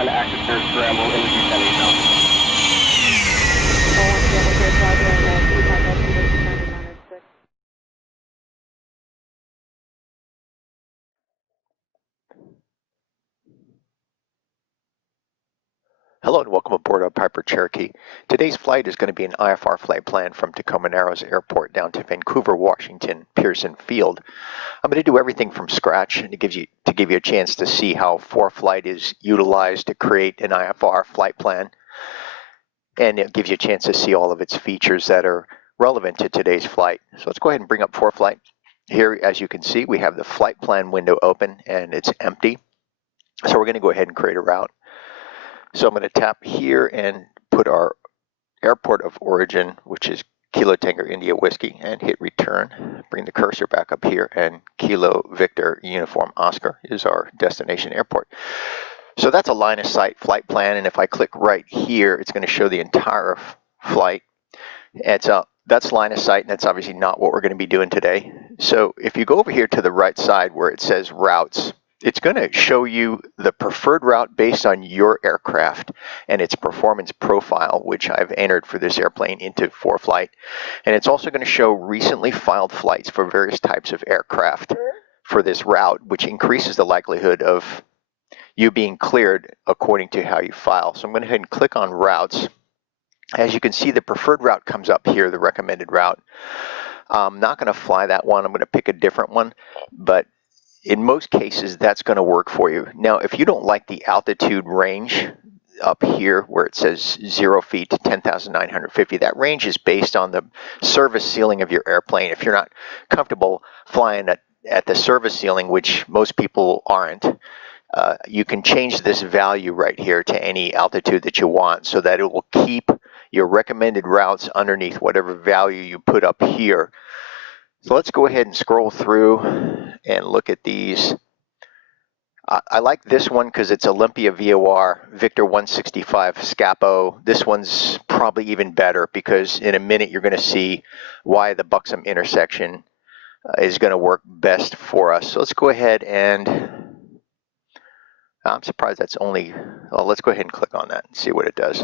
on active third scramble in the descending zone. Hello and welcome aboard our Piper Cherokee. Today's flight is going to be an IFR flight plan from Tacoma Narrows Airport down to Vancouver, Washington, Pearson Field. I'm going to do everything from scratch and to give you a chance to see how Foreflight is utilized to create an IFR flight plan. And it gives you a chance to see all of its features that are relevant to today's flight. So let's go ahead and bring up Foreflight. Here, as you can see, we have the flight plan window open and it's empty. So we're going to go ahead and create a route. So I'm going to tap here and put our airport of origin, which is Kilo Tango India Whiskey, and hit return. Bring the cursor back up here, and Kilo Victor Uniform Oscar is our destination airport. So that's a line of sight flight plan, and if I click right here, it's going to show the entire flight. That's line of sight, and that's obviously not what we're going to be doing today. So if you go over here to the right side where it says routes, it's going to show you the preferred route based on your aircraft and its performance profile, which I've entered for this airplane into Foreflight. And it's also going to show recently filed flights for various types of aircraft for this route, which increases the likelihood of you being cleared according to how you file. So I'm going to go ahead and click on routes. As you can see, the preferred route comes up here, the recommended route. I'm not going to fly that one. I'm going to pick a different one, but in most cases, that's going to work for you. Now, if you don't like the altitude range up here where it says 0 feet to 10,950, that range is based on the service ceiling of your airplane. If you're not comfortable flying at the service ceiling, which most people aren't, you can change this value right here to any altitude that you want so that it will keep your recommended routes underneath whatever value you put up here. So let's go ahead and scroll through and look at these. I like this one because it's Olympia VOR, Victor 165 Scapo. This one's probably even better because in a minute you're going to see why the Buxom intersection is going to work best for us. So let's go ahead and, I'm surprised that's only, well, let's go ahead and click on that and see what it does.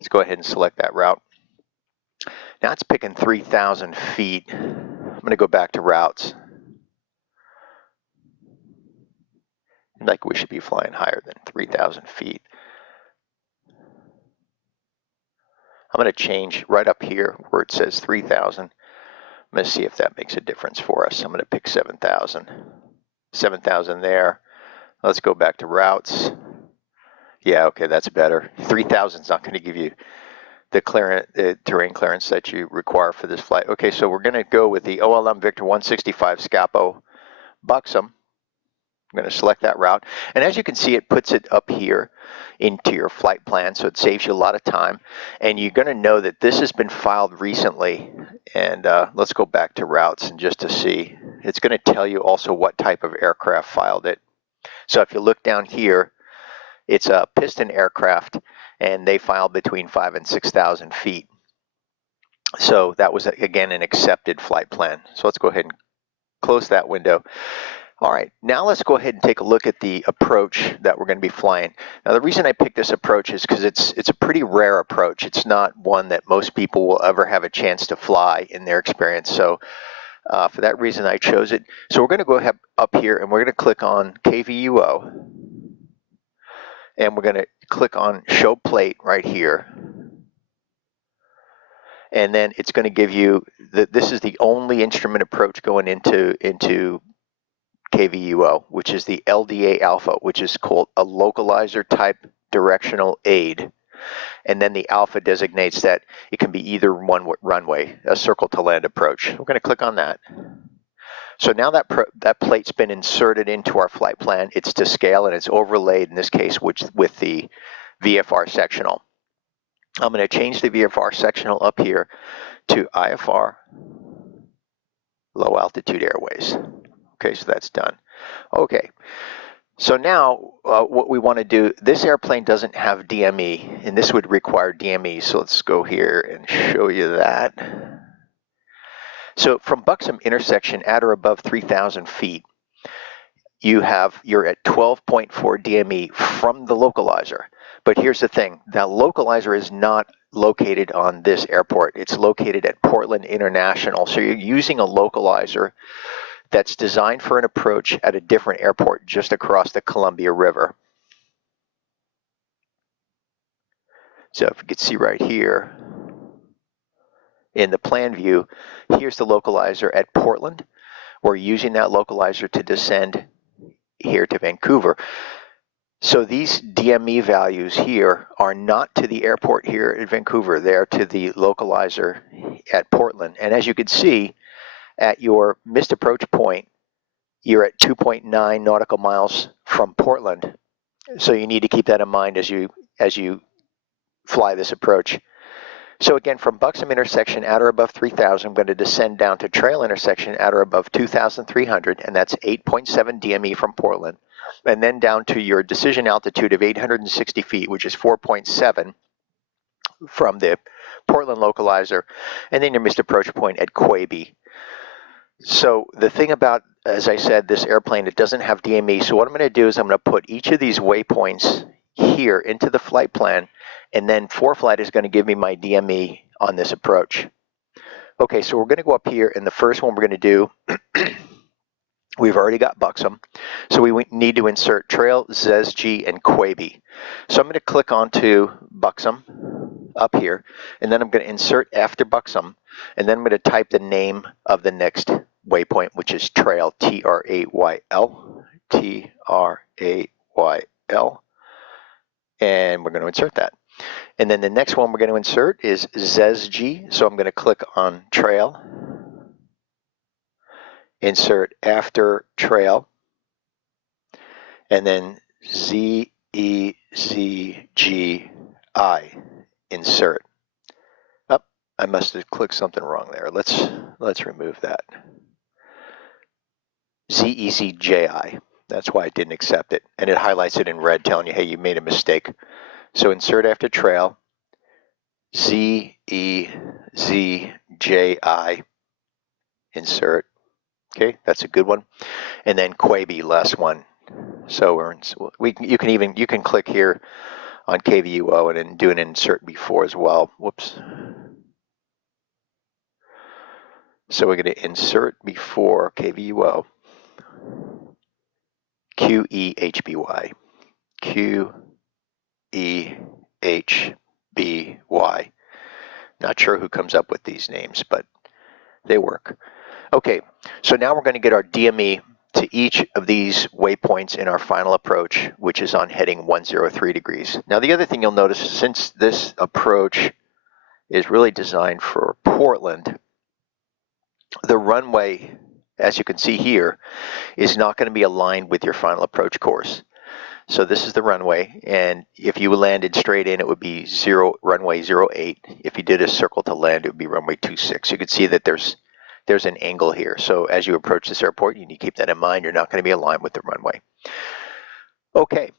Let's go ahead and select that route. Now it's picking 3,000 feet. I'm going to go back to routes. Like we should be flying higher than 3,000 feet. I'm going to change right up here where it says 3,000. I'm going to see if that makes a difference for us. I'm going to pick 7,000. 7,000 there. Let's go back to routes. Yeah, okay, that's better. 3,000 is not going to give you the terrain clearance that you require for this flight. Okay, so we're going to go with the OLM Victor 165 Scapo Buxom. I'm going to select that route, and as you can see, it puts it up here into your flight plan, so it saves you a lot of time. And you're going to know that this has been filed recently. And let's go back to routes and just to see. It's going to tell you also what type of aircraft filed it. So if you look down here, it's a piston aircraft, and they filed between 5,000 and 6,000 feet. So that was, again, an accepted flight plan. So let's go ahead and close that window. All right, now let's go ahead and take a look at the approach that we're going to be flying. Now, the reason I picked this approach is because it's a pretty rare approach. It's not one that most people will ever have a chance to fly in their experience. So for that reason, I chose it. So we're going to go ahead up here, and we're going to click on KVUO. And we're going to click on Show Plate right here. And then it's going to give you, this is the only instrument approach going into KVUO, which is the LDA alpha, which is called a Localizer Directional Aid. And then the alpha designates that it can be either one runway, a circle to land approach. We're going to click on that. So now that plate's been inserted into our flight plan. It's to scale, and it's overlaid in this case with the VFR sectional. I'm going to change the VFR sectional up here to IFR, low altitude airways. Okay, so that's done. Okay, so now what we want to do, this airplane doesn't have DME, and this would require DME, so let's go here and show you that. So from Buxom intersection at or above 3,000 feet, you're at 12.4 DME from the localizer. But here's the thing, that localizer is not located on this airport. It's located at Portland International. So you're using a localizer that's designed for an approach at a different airport just across the Columbia River. So if you can see right here in the plan view, here's the localizer at Portland. We're using that localizer to descend here to Vancouver. So these DME values here are not to the airport here at Vancouver. They're to the localizer at Portland. And as you can see, at your missed approach point, you're at 2.9 nautical miles from Portland. So you need to keep that in mind as you fly this approach. So again, from Buxom intersection at or above 3,000, I'm going to descend down to Trail intersection at or above 2,300, and that's 8.7 DME from Portland. And then down to your decision altitude of 860 feet, which is 4.7 from the Portland localizer, and then your missed approach point at Quaby. So the thing about, as I said, this airplane, it doesn't have DME. So what I'm going to do is I'm going to put each of these waypoints here into the flight plan, and then Foreflight is going to give me my DME on this approach. Okay, so we're going to go up here, and the first one we're going to do, we've already got Buxom, so we need to insert Trail, Zesgy, and Quaby. So I'm going to click onto Buxom up here, and then I'm going to insert after Buxom, and then I'm going to type the name of the next waypoint, which is Trail, T-R-A-Y-L, T-R-A-Y-L, and we're going to insert that. And then the next one we're going to insert is Zesgy, so I'm going to click on Trail, insert after Trail, and then Z-E-Z-G-I, insert. Oh, I must have clicked something wrong there. Let's remove that. Z-E-Z-J-I. That's why it didn't accept it. And it highlights it in red telling you, hey, you made a mistake. So insert after Trail, Z-E-Z-J-I, insert. Okay, that's a good one. And then Quaby, last one. So you can click here on KVUO and then do an insert before as well. Whoops. So we're going to insert before KVUO. Q-E-H-B-Y. Q-E-H-B-Y. Not sure who comes up with these names, but they work. Okay, so now we're going to get our DME to each of these waypoints in our final approach, which is on heading 103 degrees. Now the other thing you'll notice, since this approach is really designed for Portland, the runway, as you can see here, is not going to be aligned with your final approach course. So this is the runway, and if you landed straight in, it would be runway 08. If you did a circle to land, it would be runway 26. You can see that there's an angle here. So as you approach this airport, you need to keep that in mind. You're not going to be aligned with the runway. Okay,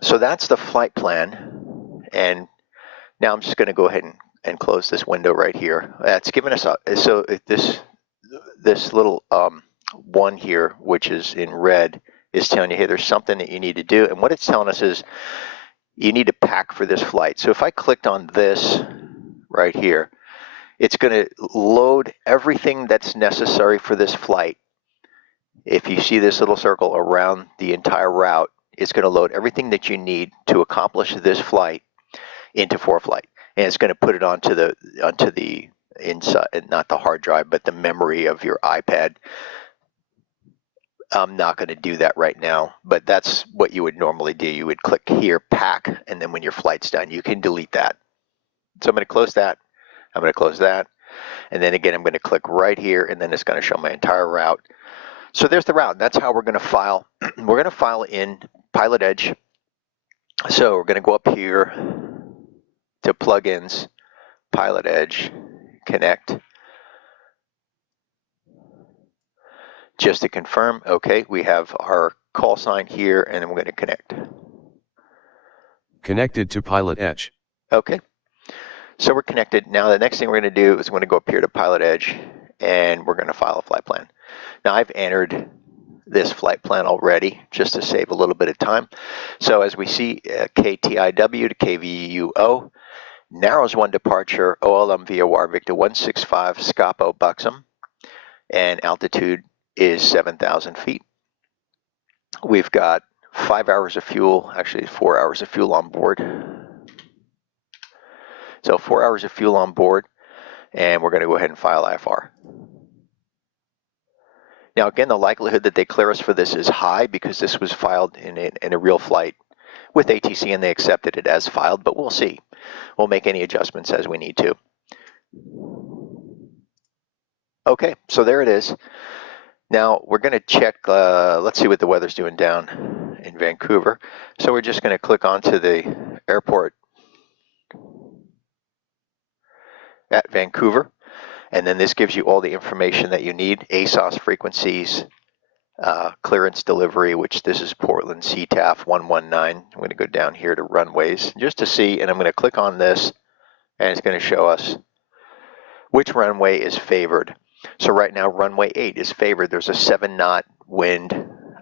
so that's the flight plan. And now I'm just going to go ahead and close this window right here. That's given us so this little one here, which is in red, is telling you, hey, there's something that you need to do. And what it's telling us is you need to pack for this flight. So if I clicked on this right here, it's going to load everything that's necessary for this flight. If you see this little circle around the entire route, it's going to load everything that you need to accomplish this flight into Foreflight. And it's going to put it onto the inside, not the hard drive, but the memory of your iPad. I'm not going to do that right now, but that's what you would normally do. You would click here, pack, and then when your flight's done, you can delete that. So I'm going to close that. I'm going to close that. And then again, I'm going to click right here, and then it's going to show my entire route. So there's the route. That's how we're going to file. We're going to file in PilotEdge. So we're going to go up here to plugins, PilotEdge, connect. Just to confirm, okay, we have our call sign here, and then we're going to connect. Connected to PilotEdge. Okay, so we're connected. Now the next thing we're going to do is we're going to go up here to PilotEdge, and we're going to file a flight plan. Now I've entered this flight plan already just to save a little bit of time. So as we see, KTIW to KVUO, narrows 1 departure, OLM VOR Victor 165 Scapo Buxom, and altitude is 7,000 feet. We've got 5 hours of fuel, actually 4 hours of fuel on board. So 4 hours of fuel on board, and we're going to go ahead and file IFR. Now again, the likelihood that they clear us for this is high because this was filed in a real flight with ATC and they accepted it as filed, but we'll see. We'll make any adjustments as we need to. Okay, so there it is. Now we're going to check, let's see what the weather's doing down in Vancouver. So we're just going to click onto the airport at Vancouver, and then this gives you all the information that you need, ASOS frequencies, clearance delivery, which this is Portland CTAF 119. I'm going to go down here to runways just to see, and I'm going to click on this, and it's going to show us which runway is favored. So right now runway 8 is favored. There's a 7-knot wind,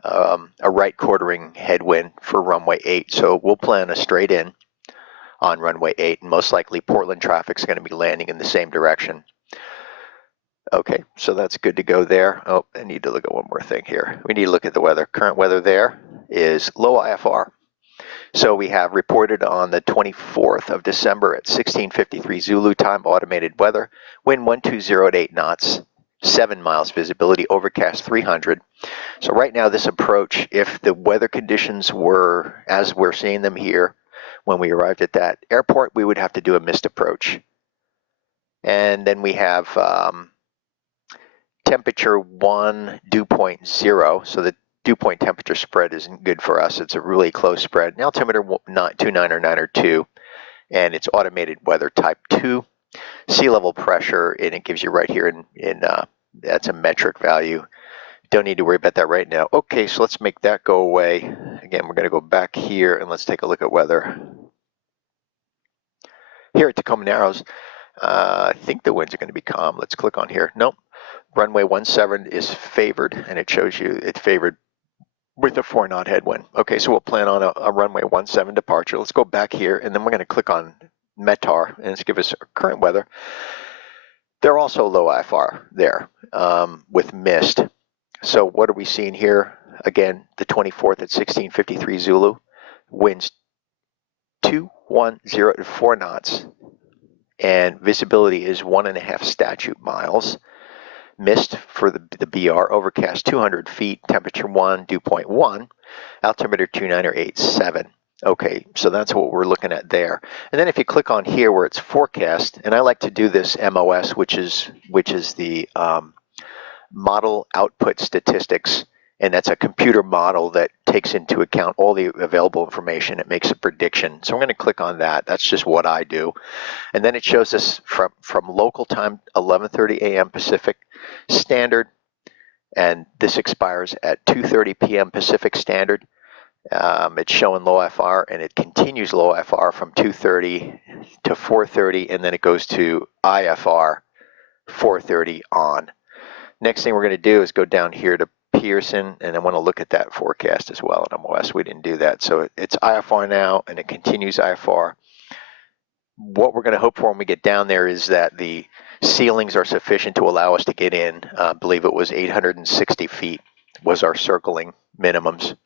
a right quartering headwind for runway 8. So we'll plan a straight in on runway 8, and most likely Portland traffic is going to be landing in the same direction. Okay, so that's good to go there. Oh, I need to look at one more thing here. We need to look at the weather. Current weather there is low IFR. So we have reported on the 24th of December at 16:53 Zulu time, automated weather, wind 120 at 8 knots, 7 miles visibility, overcast 300. So right now this approach, if the weather conditions were as we're seeing them here, when we arrived at that airport, we would have to do a missed approach. And then we have temperature 1, dew point 0, so the dew point temperature spread isn't good for us. It's a really close spread. An altimeter 29 or 9 or 2, and it's automated weather type 2. Sea level pressure, and it gives you right here in that's a metric value. Don't need to worry about that right now. Okay, so let's make that go away. Again, we're going to go back here and let's take a look at weather. Here at Tacoma Narrows, I think the winds are going to be calm. Let's click on here. Nope. Runway 17 is favored, and it shows you it's favored with a 4-knot headwind. Okay, so we'll plan on a runway 17 departure. Let's go back here, and then we're going to click on METAR, and it's give us current weather. They're also low IFR there with mist. So what are we seeing here? Again, the 24th at 16:53 Zulu, winds 210 to 4 knots, and visibility is 1.5 statute miles. Mist for the BR, overcast 200 feet, temperature 1, dew point 1, altimeter 29 or 87. Okay, so that's what we're looking at there. And then if you click on here where it's forecast, and I like to do this MOS, which is the model output statistics, and that's a computer model that takes into account all the available information. It makes a prediction. So I'm going to click on that. That's just what I do. And then it shows us from local time 11:30 a.m. Pacific Standard, and this expires at 2:30 p.m. Pacific Standard. It's showing low IFR, and it continues low IFR from 2:30 to 4:30, and then it goes to IFR 4:30 on. Next thing we're going to do is go down here to Pearson, and I want to look at that forecast as well in MOS. We didn't do that. So it's IFR now, and it continues IFR. What we're going to hope for when we get down there is that the ceilings are sufficient to allow us to get in. I believe it was 860 feet was our circling minimums.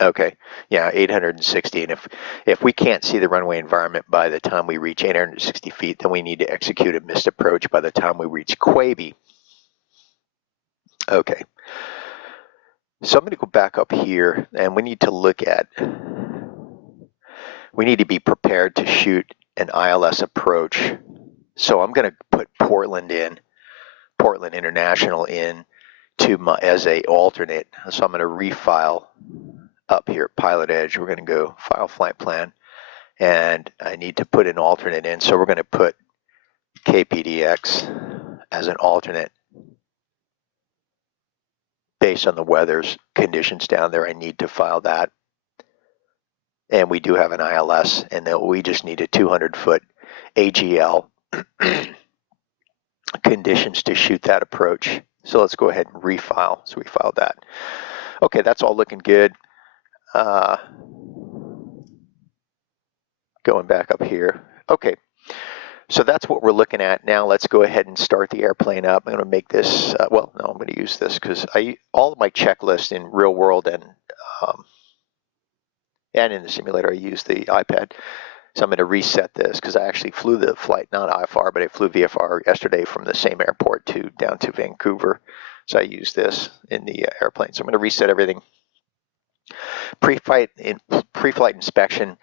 Okay, yeah, 860, and if we can't see the runway environment by the time we reach 860 feet, then we need to execute a missed approach by the time we reach Quaby. Okay, so I'm going to go back up here, and we need to look at, we need to be prepared to shoot an ILS approach. So I'm going to put Portland International in as a alternate. So I'm going to refile up here at PilotEdge. We're going to go file flight plan, and I need to put an alternate in. So we're going to put KPDX as an alternate based on the weather's conditions down there. I need to file that. And we do have an ILS, and then we just need a 200-foot AGL conditions to shoot that approach. So let's go ahead and refile. So we filed that. Okay, that's all looking good. Going back up here. Okay, so that's what we're looking at. Now let's go ahead and start the airplane up. I'm going to make this, well, no, I'm going to use this because all of my checklists in real world and in the simulator, I use the iPad. So I'm going to reset this because I actually flew the flight, not IFR, but I flew VFR yesterday from the same airport down to Vancouver. So I use this in the airplane. So I'm going to reset everything. Pre-flight inspection,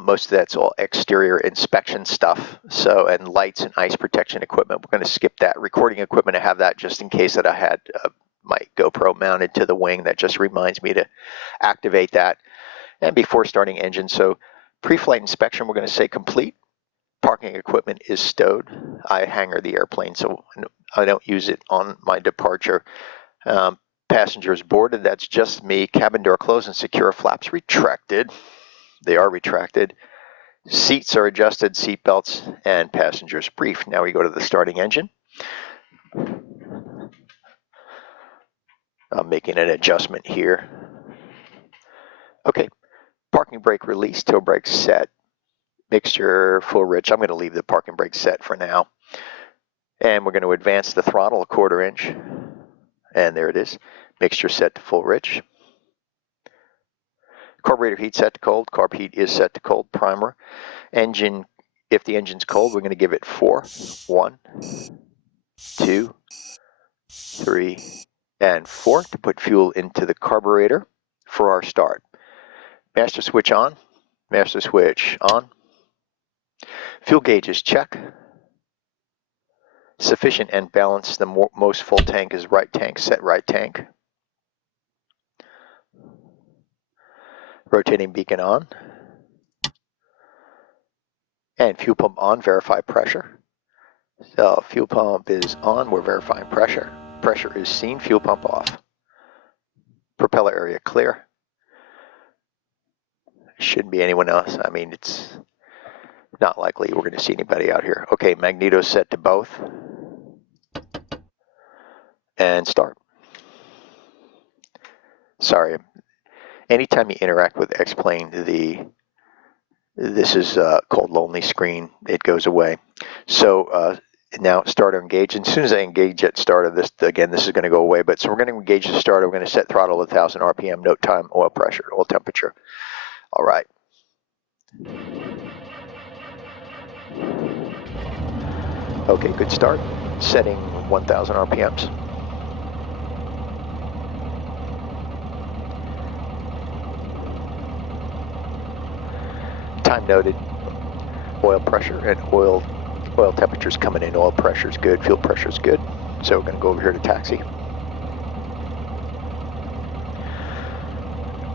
most of that's all exterior inspection stuff. So, and lights and ice protection equipment, we're going to skip that. Recording equipment, I have that just in case that I had my GoPro mounted to the wing. That just reminds me to activate that. And before starting engine, so pre-flight inspection, we're going to say complete. Parking equipment is stowed. I hangar the airplane, so I don't use it on my departure. Passengers boarded, that's just me. Cabin door closed and secure, flaps retracted. They are retracted. Seats are adjusted, seat belts, and passengers briefed. Now we go to the starting engine. I'm making an adjustment here. Okay, parking brake release, toe brake set, mixture full rich. I'm going to leave the parking brake set for now. And we're going to advance the throttle 1/4 inch. And there it is. Mixture set to full rich. Carburetor heat set to cold. Carb heat is set to cold. Primer. Engine, if the engine's cold, we're going to give it 4. 1, 2, 3, and 4 to put fuel into the carburetor for our start. Master switch on. Master switch on. Fuel gauges check. Sufficient and balanced. The most full tank is right tank. Set right tank. Rotating beacon on. And fuel pump on. Verify pressure. So fuel pump is on. We're verifying pressure. Pressure is seen. Fuel pump off. Propeller area clear. Shouldn't be anyone else. I mean, it's not likely we're going to see anybody out here. Okay, magneto set to both. And start. Sorry. Anytime you interact with X-Plane, this is called lonely screen. It goes away. So now starter engage. And as soon as I engage at starter, this is going to go away. But so we're going to engage the starter. We're going to set throttle 1,000 RPM, note time, oil pressure, oil temperature. All right. Okay, good start. Setting 1,000 RPMs. Time noted. Oil pressure and oil temperature's coming in. Oil pressure's good. Fuel pressure's good. So we're going to go over here to taxi.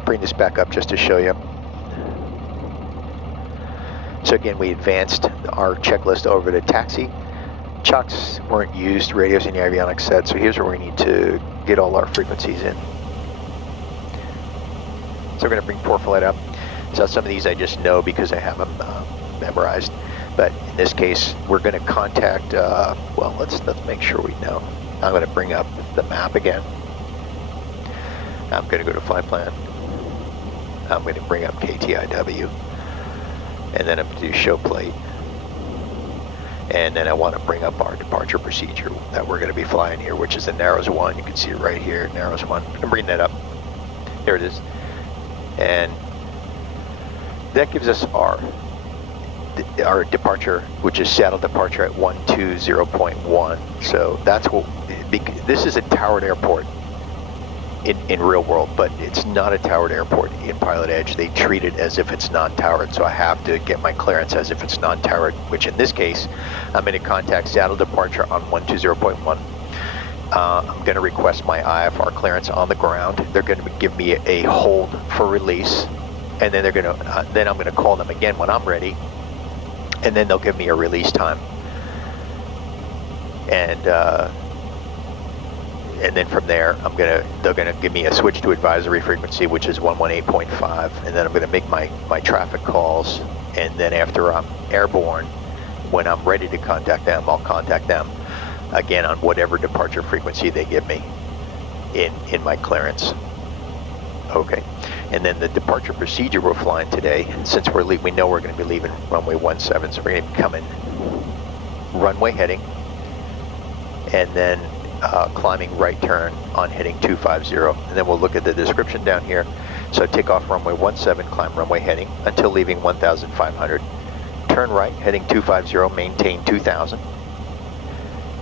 Bring this back up just to show you. So again, we advanced our checklist over to taxi. Chocks weren't used, radios in the avionics set, so here's where we need to get all our frequencies in. So we're going to bring Foreflight up. So some of these I just know because I have them memorized. But in this case, we're going to contact, well, let's make sure we know. I'm going to bring up the map again. I'm going to go to flight plan. I'm going to bring up KTIW. And then I'm going to do show plate. And then I want to bring up our departure procedure that we're going to be flying here, which is the narrows 1. You can see it right here, narrows 1. I'm bringing that up. There it is. And that gives us our departure, which is saddle departure at 120.1. So that's what, this is a towered airport in real world, but it's not a towered airport in PilotEdge. They treat it as if it's non-towered, so I have to get my clearance as if it's non-towered, which in this case, I'm going to contact saddle departure on 120.1. I'm going to request my IFR clearance on the ground. They're going to give me a hold for release, and then they're going to, then I'm going to call them again when I'm ready, and then they'll give me a release time. And then from there, they're gonna give me a switch to advisory frequency, which is 118.5, and then I'm gonna make my traffic calls, and then after I'm airborne, when I'm ready to contact them, I'll contact them. again, on whatever departure frequency they give me in my clearance. Okay, and then the departure procedure we're flying today, since we know we're going to be leaving runway 17, so we're going to be coming runway heading, and then climbing right turn on heading 250, and then we'll look at the description down here. So take off runway 17, climb runway heading until leaving 1,500. Turn right, heading 250, maintain 2,000.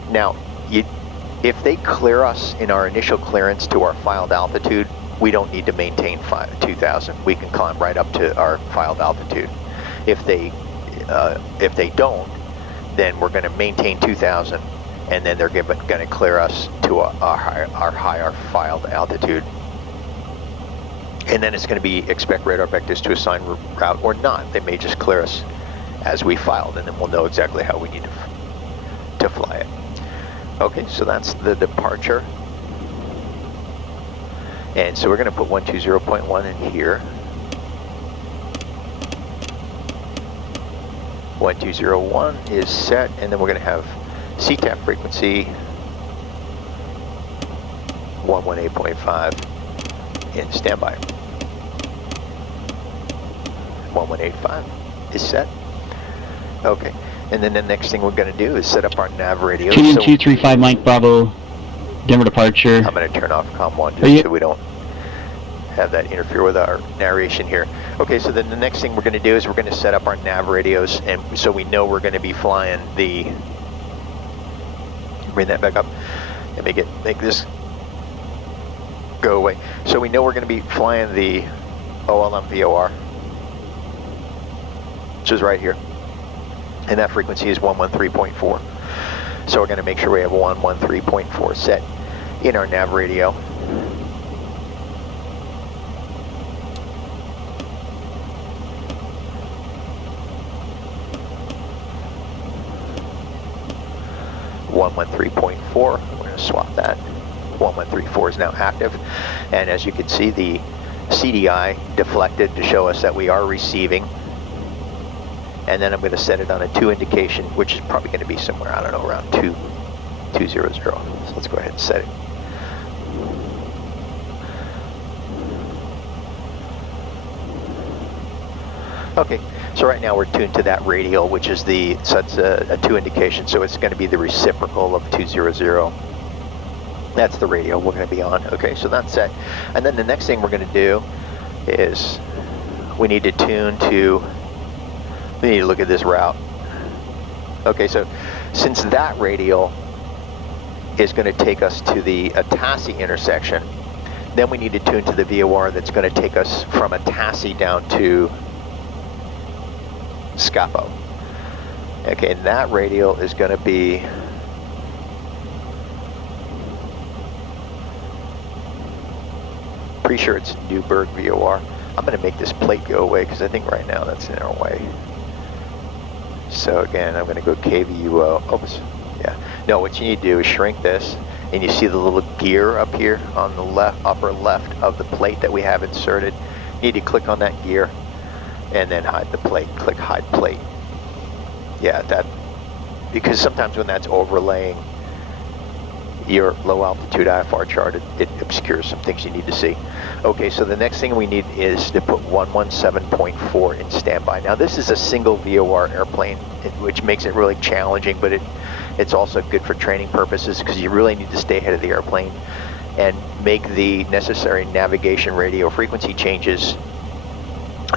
Now, if they clear us in our initial clearance to our filed altitude, we don't need to maintain 2,000. We can climb right up to our filed altitude. If they don't, then we're going to maintain 2,000, and then they're going to clear us to our higher filed altitude. And then it's going to be expect radar vectors to assign route or not. They may just clear us as we filed, and then we'll know exactly how we need to fly it. Okay, so that's the departure. And so we're going to put 120.1 in here. 1201 is set, and then we're going to have CTAP frequency 118.5 in standby. 1185 is set. Okay, and then the next thing we're going to do is set up our nav radio. 235 Mike Bravo, Denver departure. I'm going to turn off COM 1 just so we don't have that interfere with our narration here. Okay, so then the next thing we're going to do is we're going to set up our nav radios, and so we know we're going to be flying the, bring that back up and make this go away. So we know we're going to be flying the OLM VOR, which is right here, and that frequency is 113.4. So we're going to make sure we have 113.4 set in our nav radio. We're going to swap that. 1134 is now active, and as you can see, the CDI deflected to show us that we are receiving. And then I'm going to set it on a 2 indication, which is probably going to be somewhere, I don't know, around 200. So let's go ahead and set it. Okay, so right now we're tuned to that radial, which is so it's a 2 indication, so it's going to be the reciprocal of 200. That's the radio we're going to be on. Okay, so that's set. And then the next thing we're going to do is we need to tune to, we need to look at this route. Okay, so since that radial is going to take us to the ATC intersection, then we need to tune to the VOR that's going to take us from ATC down to Scapa. Okay, and that radial is going to be pretty sure it's Newburgh VOR. I'm going to make this plate go away because I think right now that's in our way. So again, I'm going to go KVUO. Oops. Yeah. No, what you need to do is shrink this, and you see the little gear up here on the left, upper left of the plate that we have inserted. You need to click on that gear and then hide the plate. Click hide plate. Yeah, that, because sometimes when that's overlaying your low altitude IFR chart, it obscures some things you need to see. Okay, so the next thing we need is to put 117.4 in standby. Now this is a single VOR airplane, which makes it really challenging, but it's also good for training purposes because you really need to stay ahead of the airplane and make the necessary navigation radio frequency changes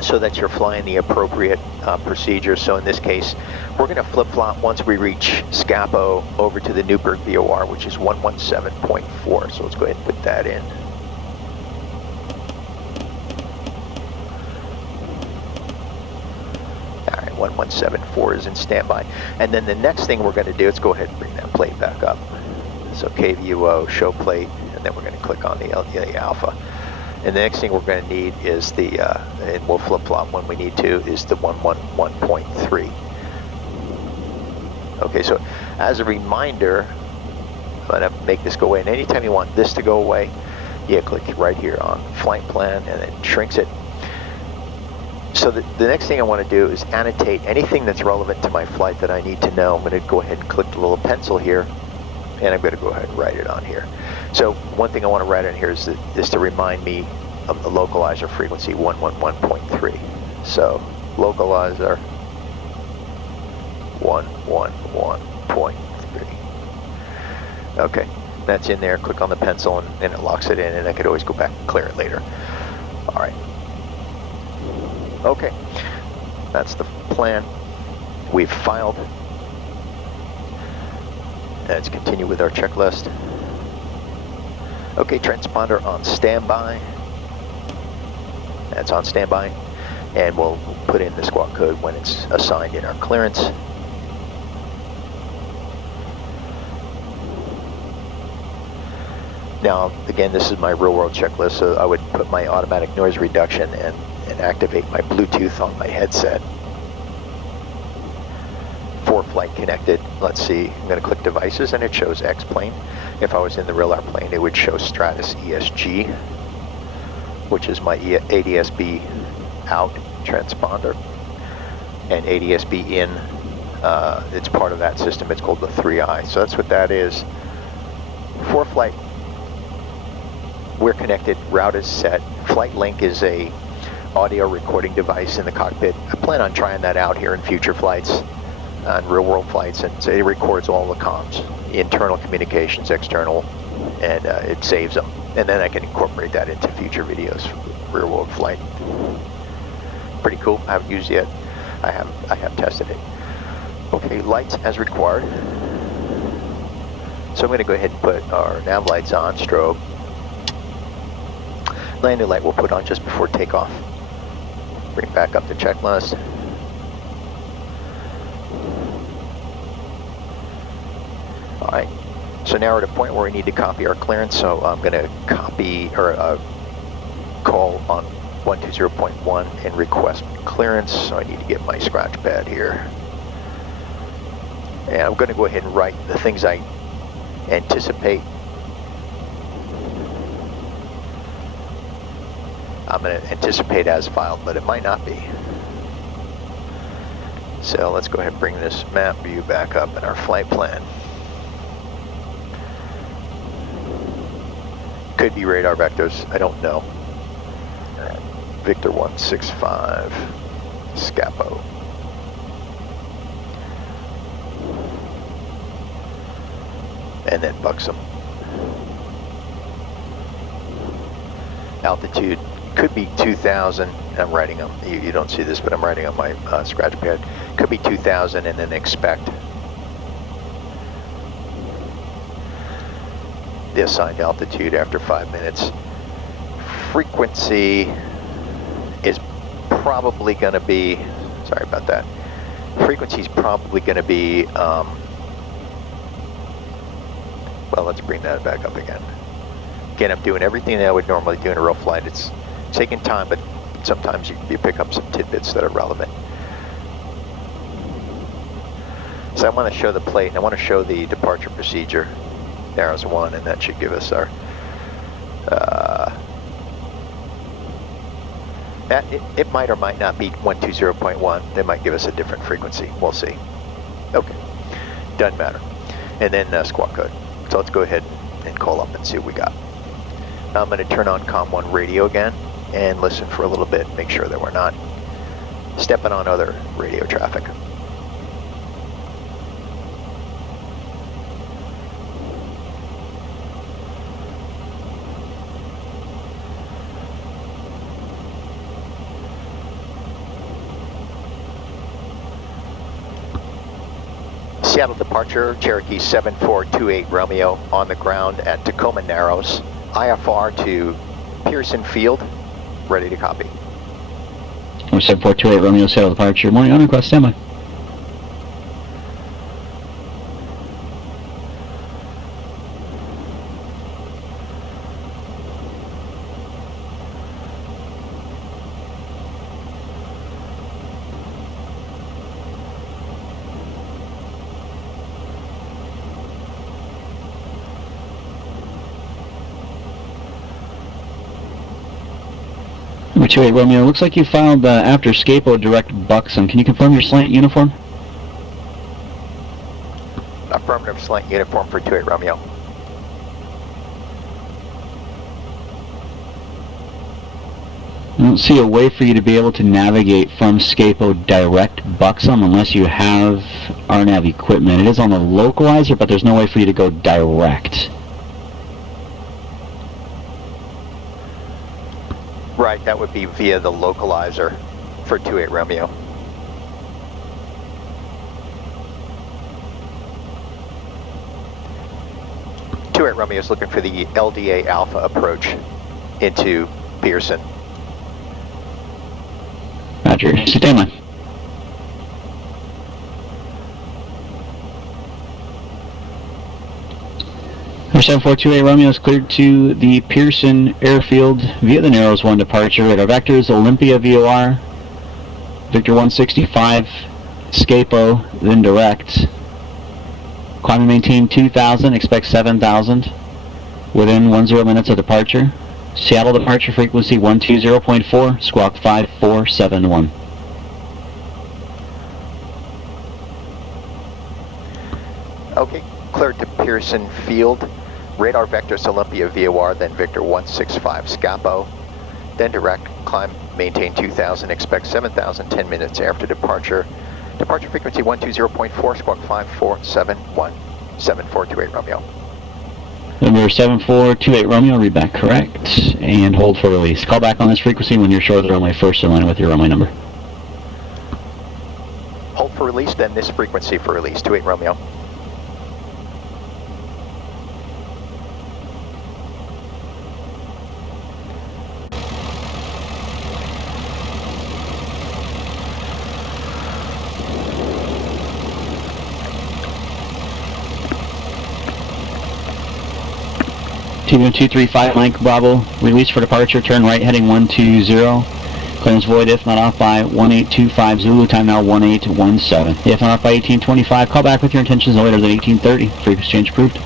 so that you're flying the appropriate procedure. So in this case, we're going to flip-flop once we reach Scapa over to the Newburgh VOR, which is 117.4. So let's go ahead and put that in. All right, 1174 is in standby. And then the next thing we're going to do, let's go ahead and bring that plate back up. So KVUO, show plate, and then we're going to click on the LDA Alpha. And the next thing we're going to need is the, and we'll flip-flop when we need to, is the 111.3. Okay, so as a reminder, I'm going to make this go away. And anytime you want this to go away, you click right here on flight plan, and it shrinks it. So the next thing I want to do is annotate anything that's relevant to my flight that I need to know. I'm going to go ahead and click the little pencil here And I'm going to go ahead and write it on here. So one thing I want to write on here is to remind me of the localizer frequency 111.3. So localizer 111.3. Okay, that's in there. Click on the pencil and it locks it in, and I could always go back and clear it later. All right. Okay, that's the plan. We've filed. Let's continue with our checklist. Okay, transponder on standby. That's on standby. And we'll put in the squawk code when it's assigned in our clearance. Now, again, this is my real-world checklist, so I would put my automatic noise reduction and activate my Bluetooth on my headset. Foreflight connected. Let's see, I'm going to click devices and it shows X-plane. If I was in the real airplane, it would show Stratus ESG, which is my ADS-B out transponder, and ADS-B in, it's part of that system. It's called the 3i. So that's what that is. Foreflight, we're connected, route is set. Flight Link is a audio recording device in the cockpit. I plan on trying that out here in future flights, on real-world flights, and so it records all the comms, internal communications, external, and it saves them. And then I can incorporate that into future videos from real-world flight. Pretty cool. I haven't used it yet. I have tested it. Okay, lights as required. So I'm going to go ahead and put our nav lights on, strobe. Landing light we'll put on just before takeoff. Bring back up the checklist. Alright, so now we're at a point where we need to copy our clearance, so I'm going to copy, or call on 120.1 and request clearance, so I need to get my scratch pad here. And I'm going to go ahead and write the things I anticipate. I'm going to anticipate as filed, but it might not be. So let's go ahead and bring this map view back up in our flight plan. Could be radar vectors, I don't know. Victor 165, Scapo. And then Buxom. Altitude could be 2,000. I'm writing on, you don't see this, but I'm writing on my scratch pad. Could be 2,000 and then expect the assigned altitude after 5 minutes. Frequency is probably going to be, sorry about that. Frequency is probably going to be, well, let's bring that back up again. Again, I'm doing everything that I would normally do in a real flight. It's taking time, but sometimes you pick up some tidbits that are relevant. So I want to show the plate, and I want to show the departure procedure. There's one, and that should give us our, it might or might not be 120.1. They might give us a different frequency. We'll see. Okay, doesn't matter. And then squawk code. So let's go ahead and call up and see what we got. I'm going to turn on COM1 radio again and listen for a little bit, make sure that we're not stepping on other radio traffic. Seattle departure, Cherokee 7428 Romeo on the ground at Tacoma Narrows. IFR to Pearson Field, ready to copy. 7428 Romeo, Seattle departure. Morning on request, standby. Number 28 Romeo, looks like you filed after Scapo direct Buxom. Can you confirm your slant uniform? Affirmative, slant uniform for 28 Romeo. I don't see a way for you to be able to navigate from SCAPO direct Buxom unless you have RNAV equipment. It is on the localizer, but there's no way for you to go direct. Right, that would be via the localizer for 28 Romeo. Romeo is looking for the LDA Alpha approach into Pearson. Roger. Stand line. Number 7428 Romeo is cleared to the Pearson airfield via the Narrows 1 departure. Radar vectors Olympia VOR, Victor 165, SCAPO, then direct. Climb and maintain 2,000, expect 7,000 within 10 minutes of departure. Seattle departure frequency 120.4, squawk 5471. Okay, cleared to Pearson Field. Radar vectors Olympia VOR, then Victor 165 SCAPO, then direct, climb, maintain 2,000, expect 7,000, 10 minutes after departure. Departure frequency 120.4, squawk 5471, 7428 Romeo. Number 7428 Romeo, read back correct, and hold for release. Call back on this frequency when you're sure the runway first in line with your runway number. Hold for release, then this frequency for release, 28 Romeo. T1235 Mike Bravo, release for departure, turn right heading 120. Clearance void if not off by 1825 Zulu, time now 1817. If not off by 1825, call back with your intentions no later than 1830. Frequency change approved.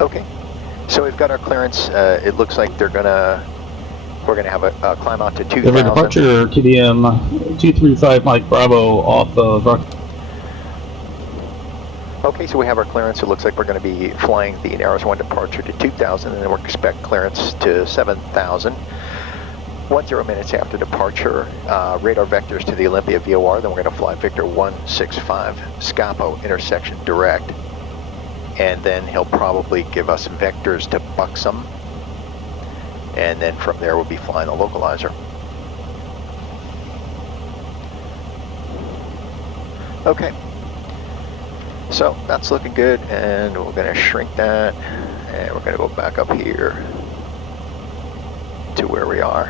Okay, so we've got our clearance. It looks like we're gonna have a climb out to 2,000. Every departure TDM 235 Mike Bravo off of Rock. Okay, so we have our clearance. It looks like we're going to be flying the Narrows 1 departure to 2,000, and then we're expect clearance to 7,000. 10 minutes after departure, radar vectors to the Olympia VOR, then we're going to fly Victor 165 Scapo intersection direct. And then he'll probably give us vectors to Buxom. And then from there we'll be flying a localizer. Okay. So that's looking good, and we're going to shrink that, and we're going to go back up here to where we are.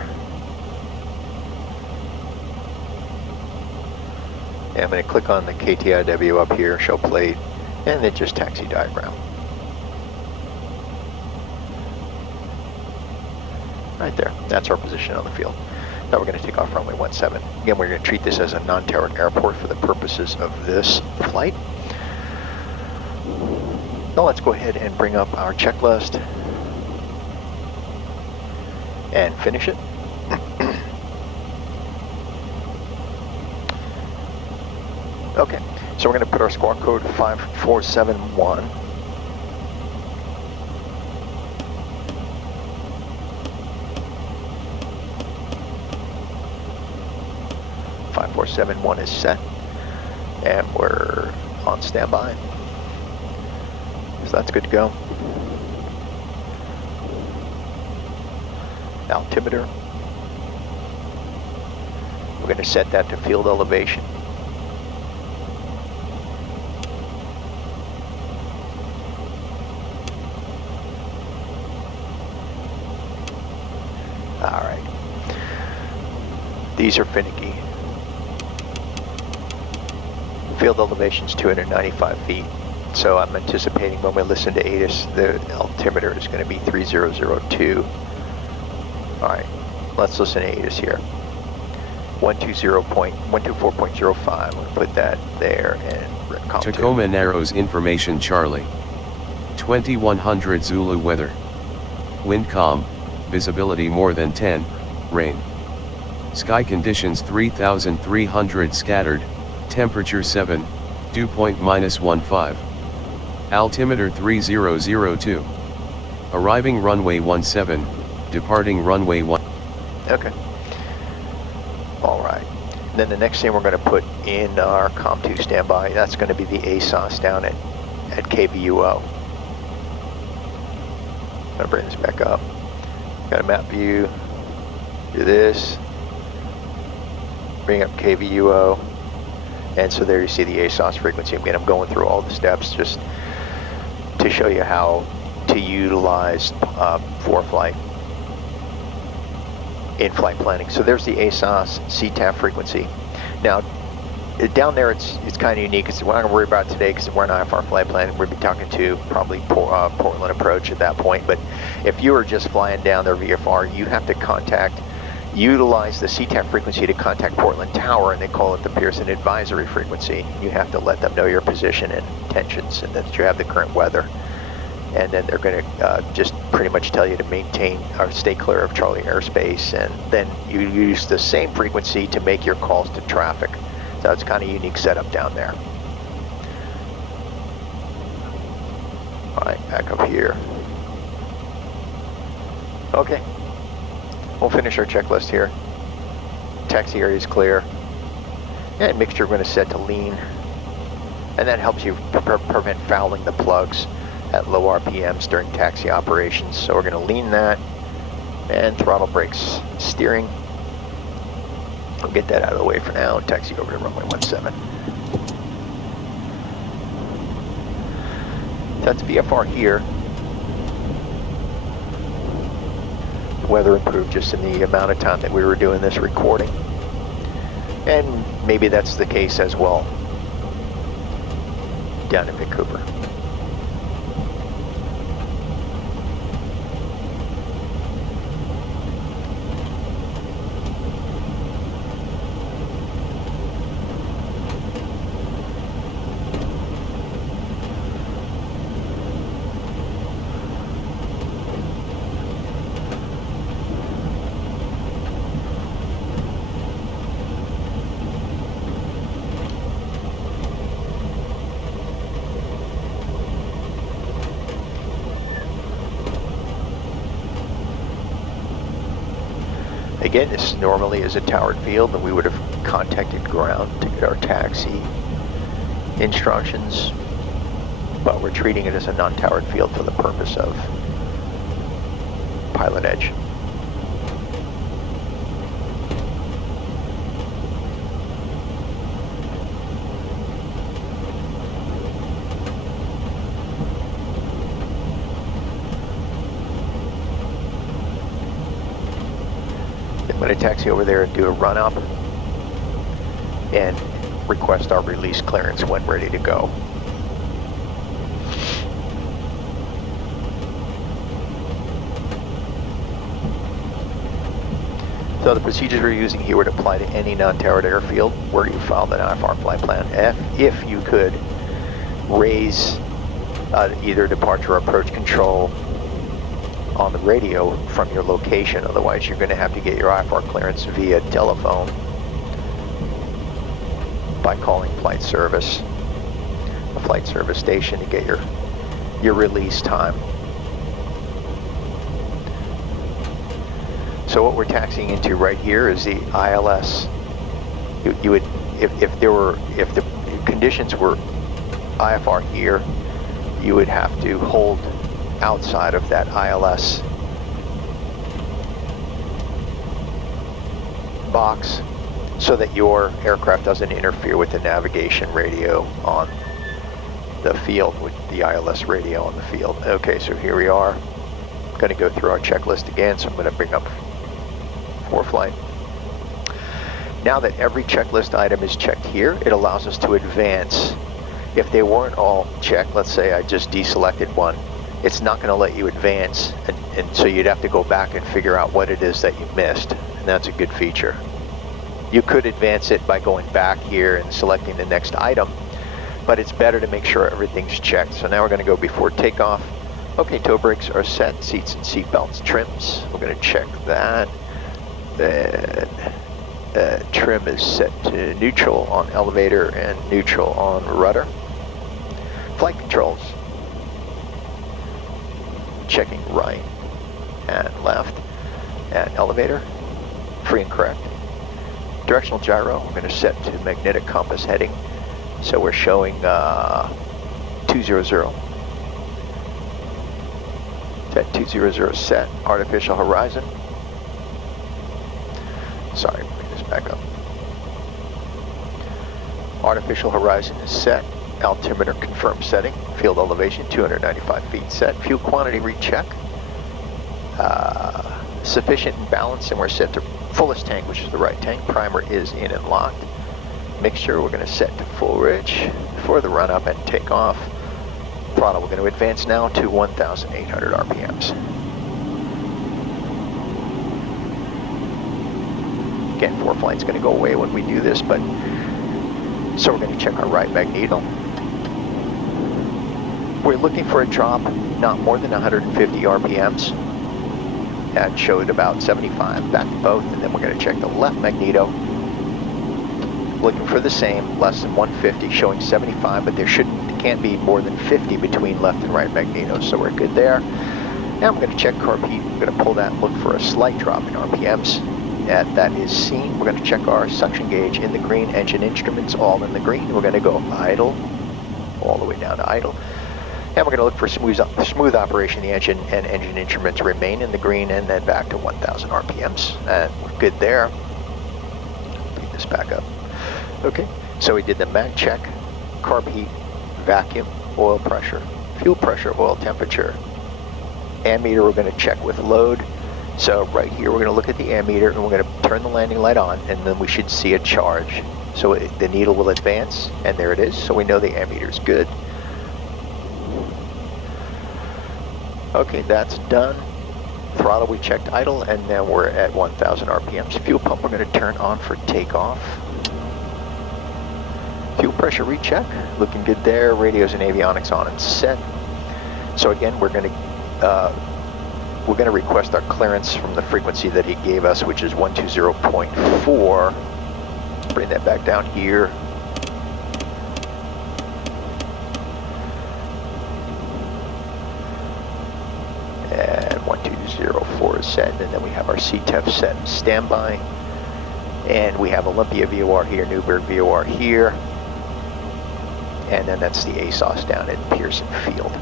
And I'm going to click on the KTIW up here, show plate, and then just taxi diagram. Right there, that's our position on the field. Now we're going to take off runway 17. Again, we're going to treat this as a non-towering airport for the purposes of this flight. Now let's go ahead and bring up our checklist and finish it. Okay, so we're going to put our squawk code 5471. .471 is set, and we're on standby. So that's good to go. Altimeter. We're going to set that to field elevation. All right. These are finicky. Field elevation is 295 feet. So I'm anticipating when we listen to ATIS, the altimeter is going to be 3002. All right, let's listen to ATIS here. 124.05. I'm going to put that there and Tacoma Narrows information Charlie. 2100 Zulu weather. Wind calm, visibility more than 10, rain. Sky conditions 3300 scattered, temperature 7, dew point -15. Altimeter 3002. Arriving runway 17, departing runway 1. Okay. All right. Then the next thing we're going to put in our COM2 standby, that's going to be the ASOS down at KVUO. I'm going to bring this back up. Got a map view. Do this. Bring up KVUO. And so there you see the ASOS frequency. Again, I'm going through all the steps just to show you how to utilize Foreflight in-flight planning. So there's the ASOS CTAF frequency. Now, down there it's kind of unique. We're not going to worry about it today because we're in IFR flight plan. We'll be talking to probably Portland approach at that point. But if you are just flying down their VFR, you have to utilize the CTAF frequency to contact Portland Tower, and they call it the Pearson Advisory Frequency. You have to let them know your position and intentions and that you have the current weather. And then they're going to just pretty much tell you to maintain or stay clear of Charlie airspace, and then you use the same frequency to make your calls to traffic. So it's kind of a unique setup down there. All right, back up here. Okay. We'll finish our checklist here. Taxi area is clear. And mixture we're going to set to lean. And that helps you prevent fouling the plugs at low RPMs during taxi operations. So we're going to lean that and throttle brakes, steering. I'll get that out of the way for now. Taxi over to runway 17. That's VFR here. Weather improved just in the amount of time that we were doing this recording. And maybe that's the case as well down in Vancouver. Again, this normally is a towered field, and we would have contacted ground to get our taxi instructions, but we're treating it as a non-towered field for the purpose of PilotEdge. I'm going to taxi over there and do a run-up and request our release clearance when ready to go. So the procedures we're using here would apply to any non-towered airfield where you filed an IFR flight plan. If you could raise either departure or approach control on the radio from your location, otherwise you're going to have to get your IFR clearance via telephone by calling flight service, a flight service station, to get your release time. So what we're taxiing into right here is the ILS. You would, if the conditions were IFR here, you would have to hold outside of that ILS box so that your aircraft doesn't interfere with the navigation radio on the field, with the ILS radio on the field. Okay, so here we are. I'm going to go through our checklist again, so I'm going to bring up Foreflight. Now that every checklist item is checked here, it allows us to advance. If they weren't all checked, let's say I just deselected one, it's not going to let you advance, and so you'd have to go back and figure out what it is that you missed, and that's a good feature. You could advance it by going back here and selecting the next item, but it's better to make sure everything's checked. So now we're going to go before takeoff. Okay, toe brakes are set, seats and seat belts, trims. We're going to check that. Then trim is set to neutral on elevator and neutral on rudder. Flight controls. Checking right and left and elevator. Free and correct. Directional gyro, we're going to set to magnetic compass heading. So we're showing 200. That 200 set. Artificial horizon. Sorry, bring this back up. Artificial horizon is set. Altimeter confirmed setting. Field elevation 295 feet set. Fuel quantity recheck. Sufficient and balanced, and we're set to fullest tank, which is the right tank. Primer is in and locked. Mixture we're going to set to full rich for the run up and take off. Throttle we're going to advance now to 1,800 RPMs. Again, Foreflight's going to go away when we do this, but so we're going to check our right magneto. We're looking for a drop not more than 150 RPMs. That showed about 75, back to both, and then we're going to check the left magneto. Looking for the same, less than 150, showing 75, but there can't be more than 50 between left and right magnetos, so we're good there. Now I'm going to check carb heat. I'm going to pull that and look for a slight drop in RPMs. That is seen. We're going to check our suction gauge in the green, engine instruments all in the green. We're going to go idle, all the way down to idle. And we're going to look for smooth operation. The engine and engine instruments remain in the green, and then back to 1,000 RPMs. And we're good there. Bring this back up. Okay, so we did the mag check, carb heat, vacuum, oil pressure, fuel pressure, oil temperature. Ammeter we're going to check with load. So right here we're going to look at the ammeter, and we're going to turn the landing light on, and then we should see a charge. So the needle will advance, and there it is. So we know the ammeter is good. Okay, that's done. Throttle we checked idle, and then we're at 1,000 RPMs. Fuel pump we're going to turn on for takeoff. Fuel pressure recheck, looking good there. Radios and avionics on and set. So again, we're going to request our clearance from the frequency that he gave us, which is 120.4. Bring that back down here. And 1204 is set, and then we have our CTEF set and standby. And we have Olympia VOR here, Newburgh VOR here. And then that's the ASOS down at Pearson Field.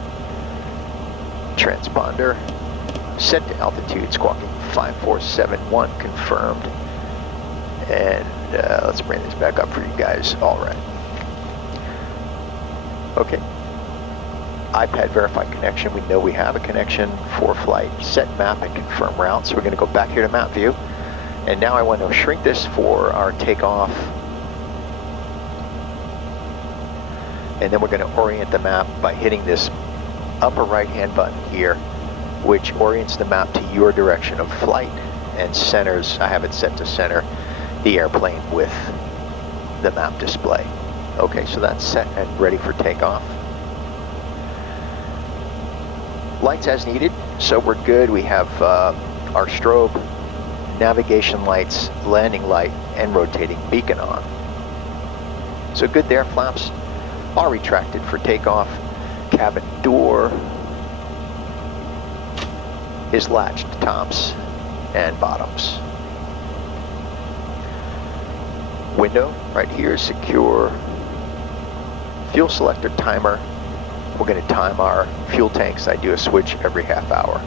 Transponder set to altitude, squawking 5471, confirmed. And let's bring this back up for you guys. All right. Okay. iPad verified connection. We know we have a connection. Foreflight set map and confirm route. So we're going to go back here to map view. And now I want to shrink this for our takeoff. And then we're going to orient the map by hitting this upper right hand button here, which orients the map to your direction of flight and centers. I have it set to center the airplane with the map display. Okay, so that's set and ready for takeoff. Lights as needed, so we're good. We have our strobe, navigation lights, landing light, and rotating beacon on. So good there. Flaps are retracted for takeoff. Cabin door is latched tops and bottoms. Window right here is secure. Fuel selector timer. We're going to time our fuel tanks. I do a switch every half hour.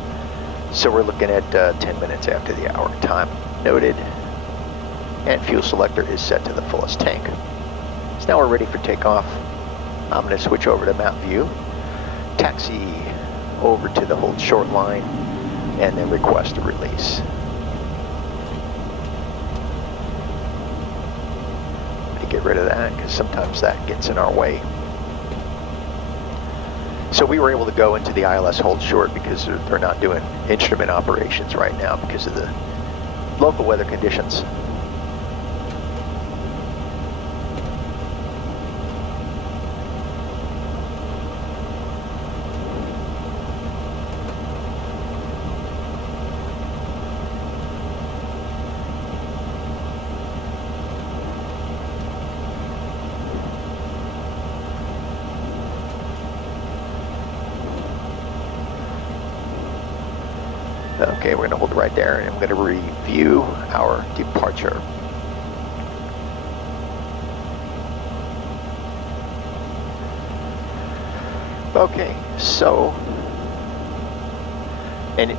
So we're looking at 10 minutes after the hour. Time noted. And fuel selector is set to the fullest tank. So now we're ready for takeoff. I'm going to switch over to map view. Taxi over to the hold short line. And then request a release. Get rid of that because sometimes that gets in our way. So we were able to go into the ILS hold short because they're not doing instrument operations right now because of the local weather conditions. Okay, we're going to hold right there, and I'm going to review our departure. Okay, so, and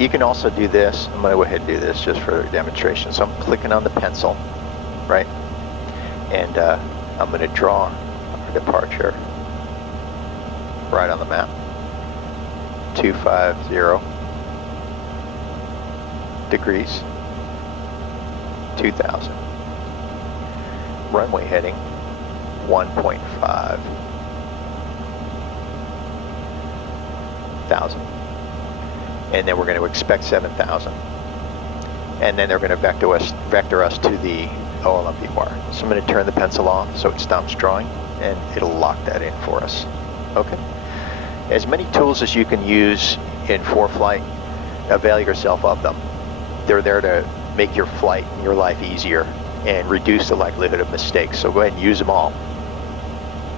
you can also do this. I'm going to go ahead and do this just for demonstration. So I'm clicking on the pencil, right? And I'm going to draw our departure right on the map. 250. Degrees, 2000. Runway heading, 1.5 thousand. And then we're going to expect 7,000. And then they're going to vector us to the OLMVR. So I'm going to turn the pencil off so it stops drawing, and it'll lock that in for us. Okay. As many tools as you can use in Foreflight, avail yourself of them. They're there to make your flight and your life easier and reduce the likelihood of mistakes. So go ahead and use them all.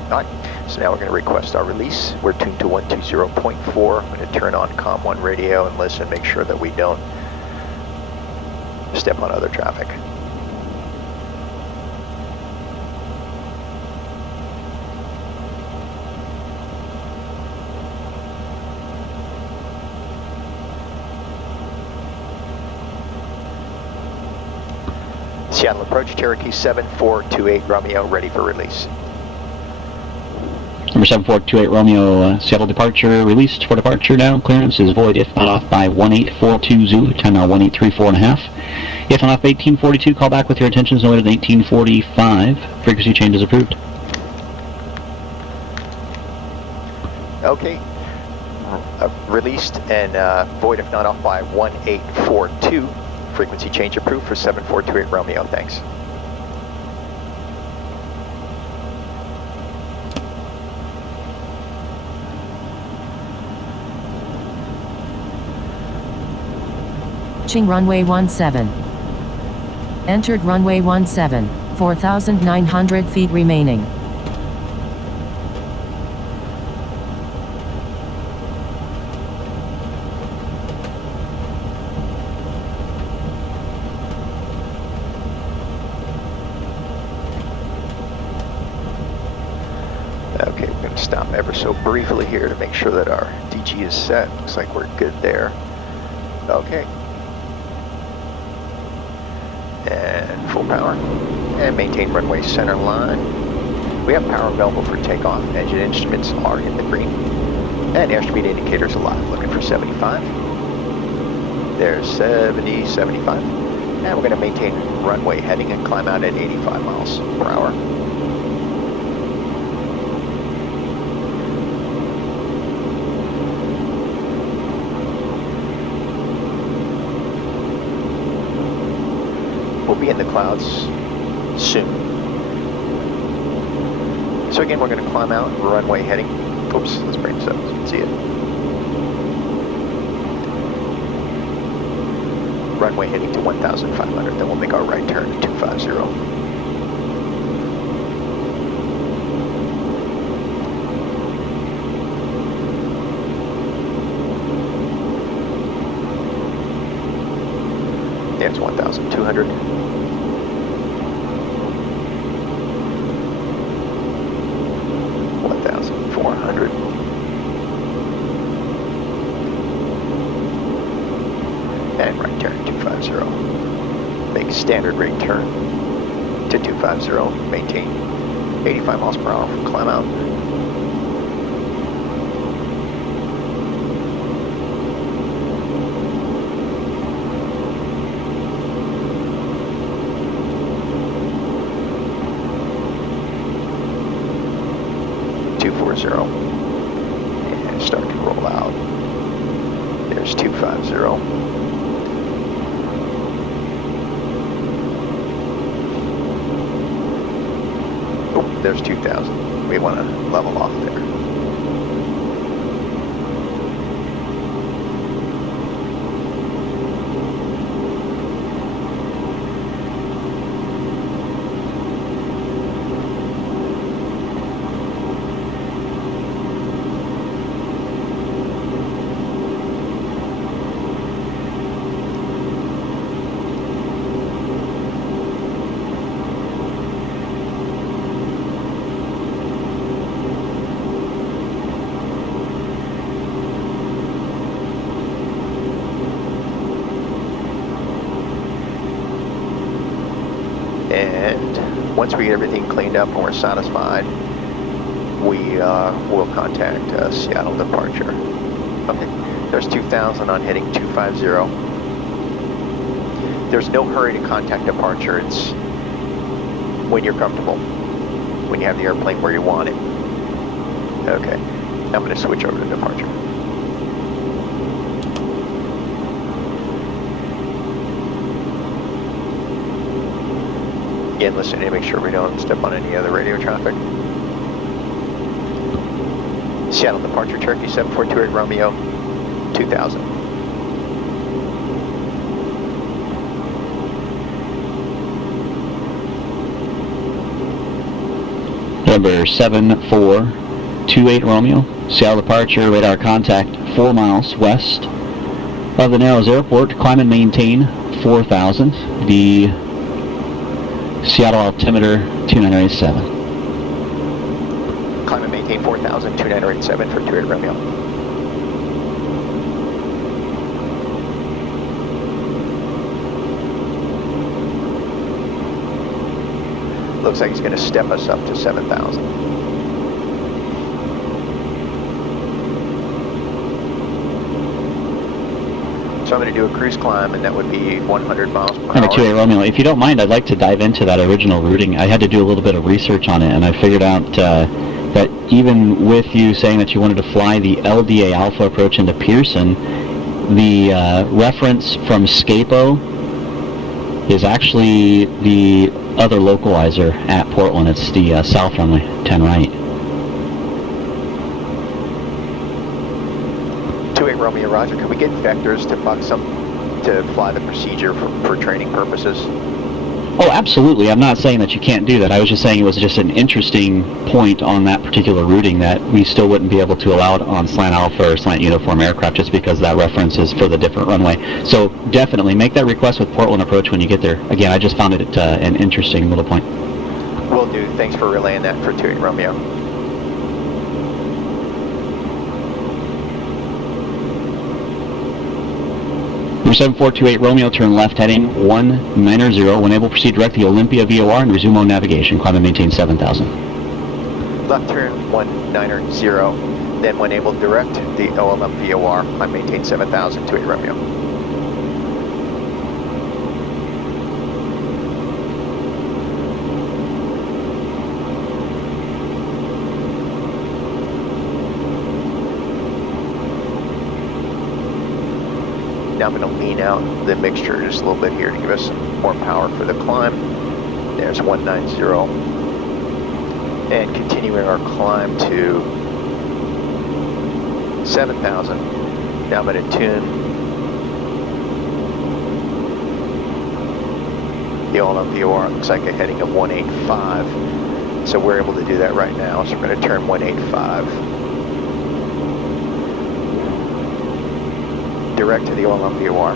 All right, so now we're going to request our release. We're tuned to 120.4. I'm going to turn on COM1 radio and listen, make sure that we don't step on other traffic. Seattle approach, Cherokee 7428 Romeo, ready for release. Number 7428 Romeo, Seattle departure, released for departure now. Clearance is void if not off by 1842 Zulu, time now 1834.5. If not off by 1842, call back with your intentions no later than 1845. Frequency change is approved. Okay. Released and void if not off by 1842. Frequency change approved for 7428 Romeo, thanks. Reaching runway 17. Entered runway 17, 4,900 feet remaining. stop ever so briefly here to make sure that our DG is set. Looks like we're good there. Okay. And full power. And maintain runway center line. We have power available for takeoff. Engine instruments are in the green. And airspeed indicators alive. Looking for 75. There's 70, 75. And we're going to maintain runway heading and climb out at 85 miles per hour. We'll be in the clouds soon. So again, we're going to climb out, runway heading. Oops, let's bring this up so you can see it. Runway heading to 1,500, then we'll make our right turn to 250. There's 1,200. 1,400. And right turn 250. Make standard rate turn to 250. Maintain 85 miles per hour from climb out. And start to roll out. There's 250. Oh, there's 2,000. We want to level off there. And once we get everything cleaned up and we're satisfied, we will contact Seattle departure. Okay, there's 2,000 on heading 250. There's no hurry to contact departure. It's when you're comfortable, when you have the airplane where you want it. Okay, now I'm going to switch over to departure. Again, listening to make sure we don't step on any other radio traffic. Seattle departure, Turkey 7428 Romeo, 2000. Number 7428 Romeo, Seattle departure, radar contact 4 miles west of the Narrows Airport. Climb and maintain 4,000. The Seattle altimeter 2987. Climb and maintain 4,000, 2987 for 28 Romeo. Looks like he's going to step us up to 7,000. So I'm going to do a cruise climb, and that would be 100 miles per hour. Number 28 Romeo, if you don't mind, I'd like to dive into that original routing. I had to do a little bit of research on it, and I figured out that even with you saying that you wanted to fly the LDA Alpha approach into Pearson, the reference from SCAPO is actually the other localizer at Portland. It's the south runway, 10 right. 28 Romeo, roger. Can we get vectors to Buxom to fly the procedure for training purposes? Oh, absolutely. I'm not saying that you can't do that. I was just saying it was just an interesting point on that particular routing that we still wouldn't be able to allow it on Slant Alpha or Slant Uniform aircraft just because that reference is for the different runway. So definitely make that request with Portland approach when you get there. Again, I just found it an interesting little point. Will do. Thanks for relaying that for 28 Romeo. Number 7428 Romeo, turn left heading 190. When able, proceed direct to the Olympia VOR and resume on navigation. Climb and maintain 7,000. Left turn 190, then when able, direct the OLM VOR. I maintain 7,000, 28 Romeo. Now I'm going to lean out the mixture just a little bit here to give us some more power for the climb. There's 190. And continuing our climb to 7,000. Now I'm going to tune the OLM VOR. Looks like a heading of 185. So we're able to do that right now. So we're going to turn 185. Direct to the OLM VOR.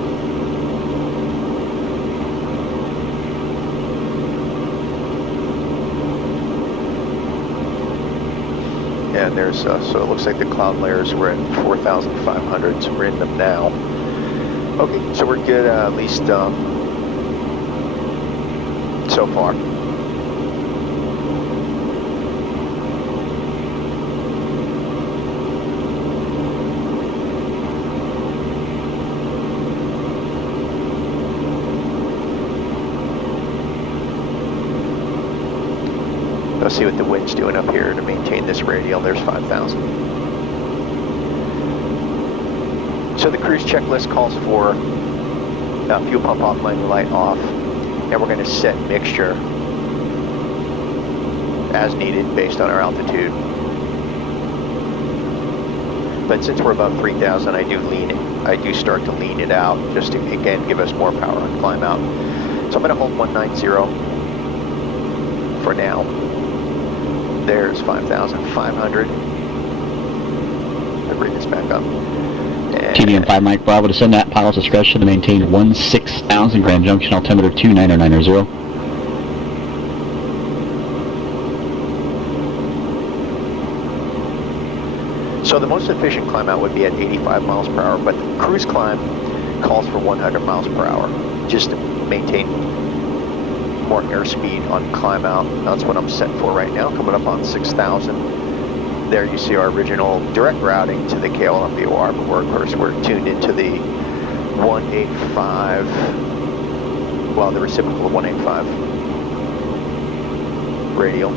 And there's, so it looks like the cloud layers were at 4,500, so we're in them now. Okay, so we're good, at least so far. Let's see what the wind's doing up here to maintain this radial. There's 5,000. So the cruise checklist calls for fuel pump off, landing light off, and we're going to set mixture as needed based on our altitude. But since we're above 3,000, I do start to lean it out just to again give us more power on climb out. So I'm going to hold 190 for now. There's 5,500. I'll bring this back up. TBM 5 Mike Bravo to send that pilot's discretion to maintain 16,000 Grand Junction altimeter 29090. So the most efficient climb out would be at 85 miles per hour, but the cruise climb calls for 100 miles per hour just to maintain more airspeed on climb out. That's what I'm set for right now, coming up on 6,000. There you see our original direct routing to the KOLM VOR, but of course we're tuned into the 185, well, the reciprocal of 185 radial.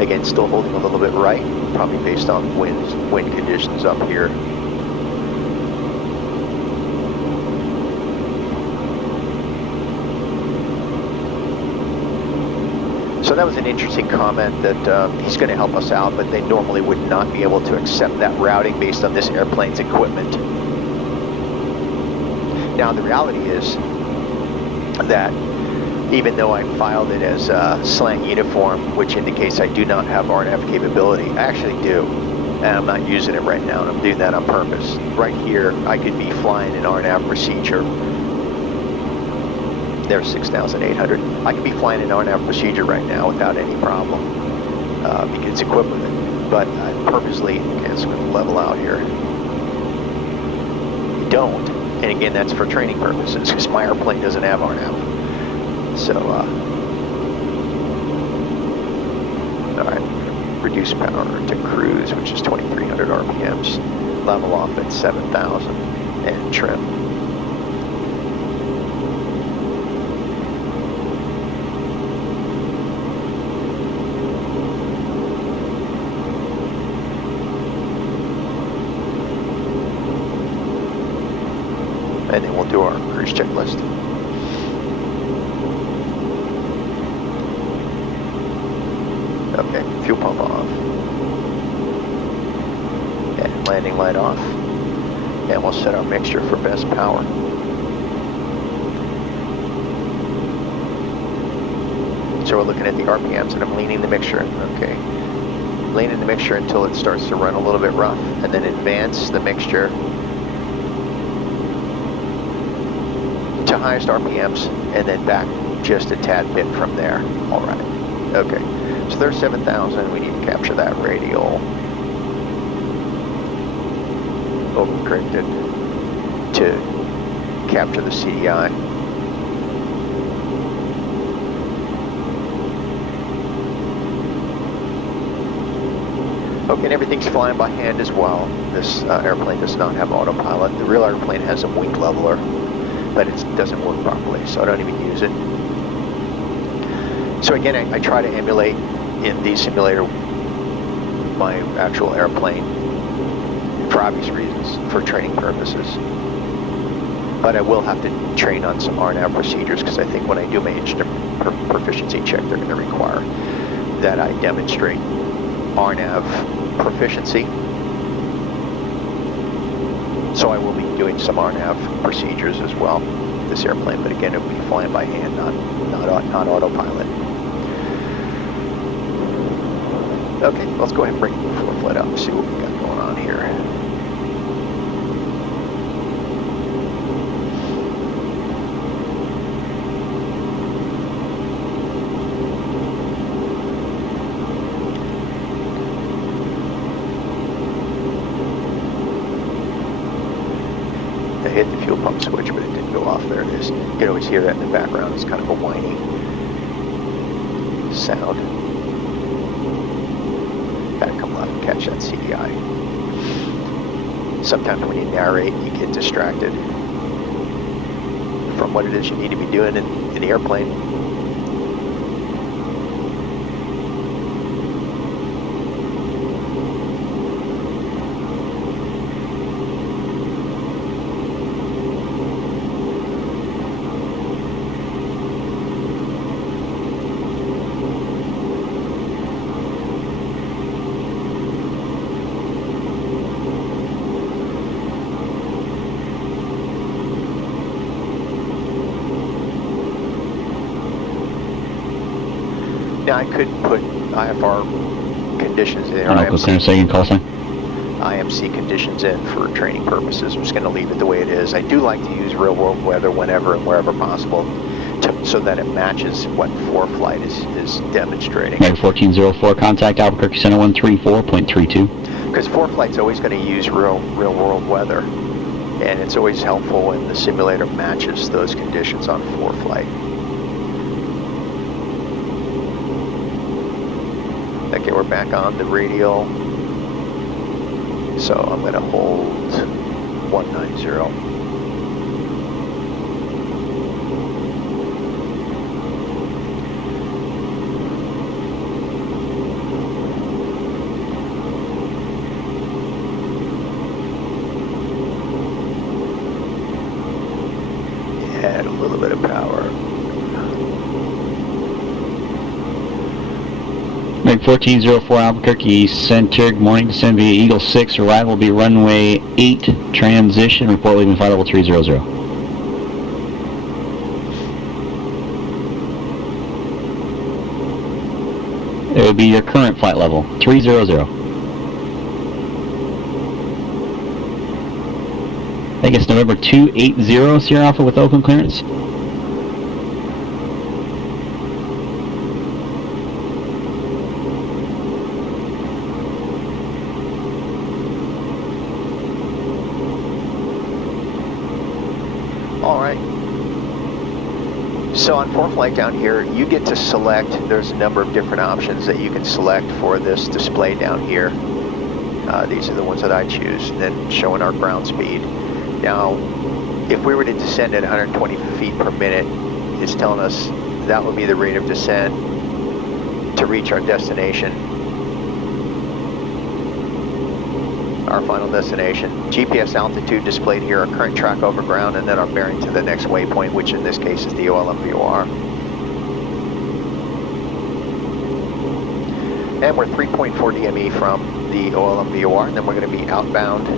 Again, still holding a little bit right, probably based on wind conditions up here. So that was an interesting comment that he's going to help us out, but they normally would not be able to accept that routing based on this airplane's equipment. Now the reality is that even though I filed it as slang uniform, which indicates I do not have RNAV capability, I actually do, and I'm not using it right now, and I'm doing that on purpose. Right here, I could be flying an RNAV procedure. There's 6,800. I could be flying an RNAV procedure right now without any problem because it's equipped with it. But I purposely, okay, it's going to level out here. Don't. And again, that's for training purposes because my airplane doesn't have RNAV. So, all right, reduce power to cruise, which is 2,300 RPMs. Level off at 7,000 and trim. And then we'll do our cruise checklist. Okay, fuel pump off. And landing light off. And we'll set our mixture for best power. So we're looking at the RPMs and I'm leaning the mixture. Okay. Leaning the mixture until it starts to run a little bit rough. And then advance the mixture to highest RPMs, and then back just a tad bit from there. All right. Okay. So there's 7,000. We need to capture that radial. encrypted to capture the CDI. Okay, and everything's flying by hand as well. This airplane does not have autopilot. The real airplane has a wing leveler, but it doesn't work properly, so I don't even use it. So again, I try to emulate in the simulator my actual airplane for obvious reasons, for training purposes. But I will have to train on some RNAV procedures because I think when I do my instrument proficiency check, they're going to require that I demonstrate RNAV proficiency. So I will be doing some RNAV procedures as well, this airplane, but again, it will be flying by hand, not autopilot. Okay, let's go ahead and bring the Foreflight up and see what we got going on here. I hit the fuel pump switch, but it didn't go off. There it is. You can always hear that in the background. It's kind of a whiny sound. Gotta come left and catch that CDI. Sometimes when you narrate, you get distracted from what it is you need to be doing in the airplane. Now I could put IFR conditions in there. IMC conditions in for training purposes. I'm just going to leave it the way it is. I do like to use real world weather whenever and wherever possible so that it matches what Foreflight is demonstrating. Meg 1404, contact Albuquerque Center 134.32. Because Foreflight's always going to use real world weather, and it's always helpful when the simulator matches those conditions on Foreflight. Okay, we're back on the radial, so I'm going to hold 190. Add a little bit of power. Meg 1404 Albuquerque Center, good morning, descend via Eagle 6, arrival will be runway 8, transition, report leaving flight level 300. It would be your current flight level, 300. I think it's November 280 Sierra Alpha with open clearance. Alright. So on Foreflight down here, you get to select, there's a number of different options that you can select for this display down here. These are the ones that I choose, and then showing our ground speed. Now, if we were to descend at 120 feet per minute, it's telling us that would be the rate of descent to reach our destination, our final destination. GPS altitude displayed here, our current track over ground, and then our bearing to the next waypoint, which in this case is the OLMVOR. And we're 3.4 DME from the OLMVOR, and then we're going to be outbound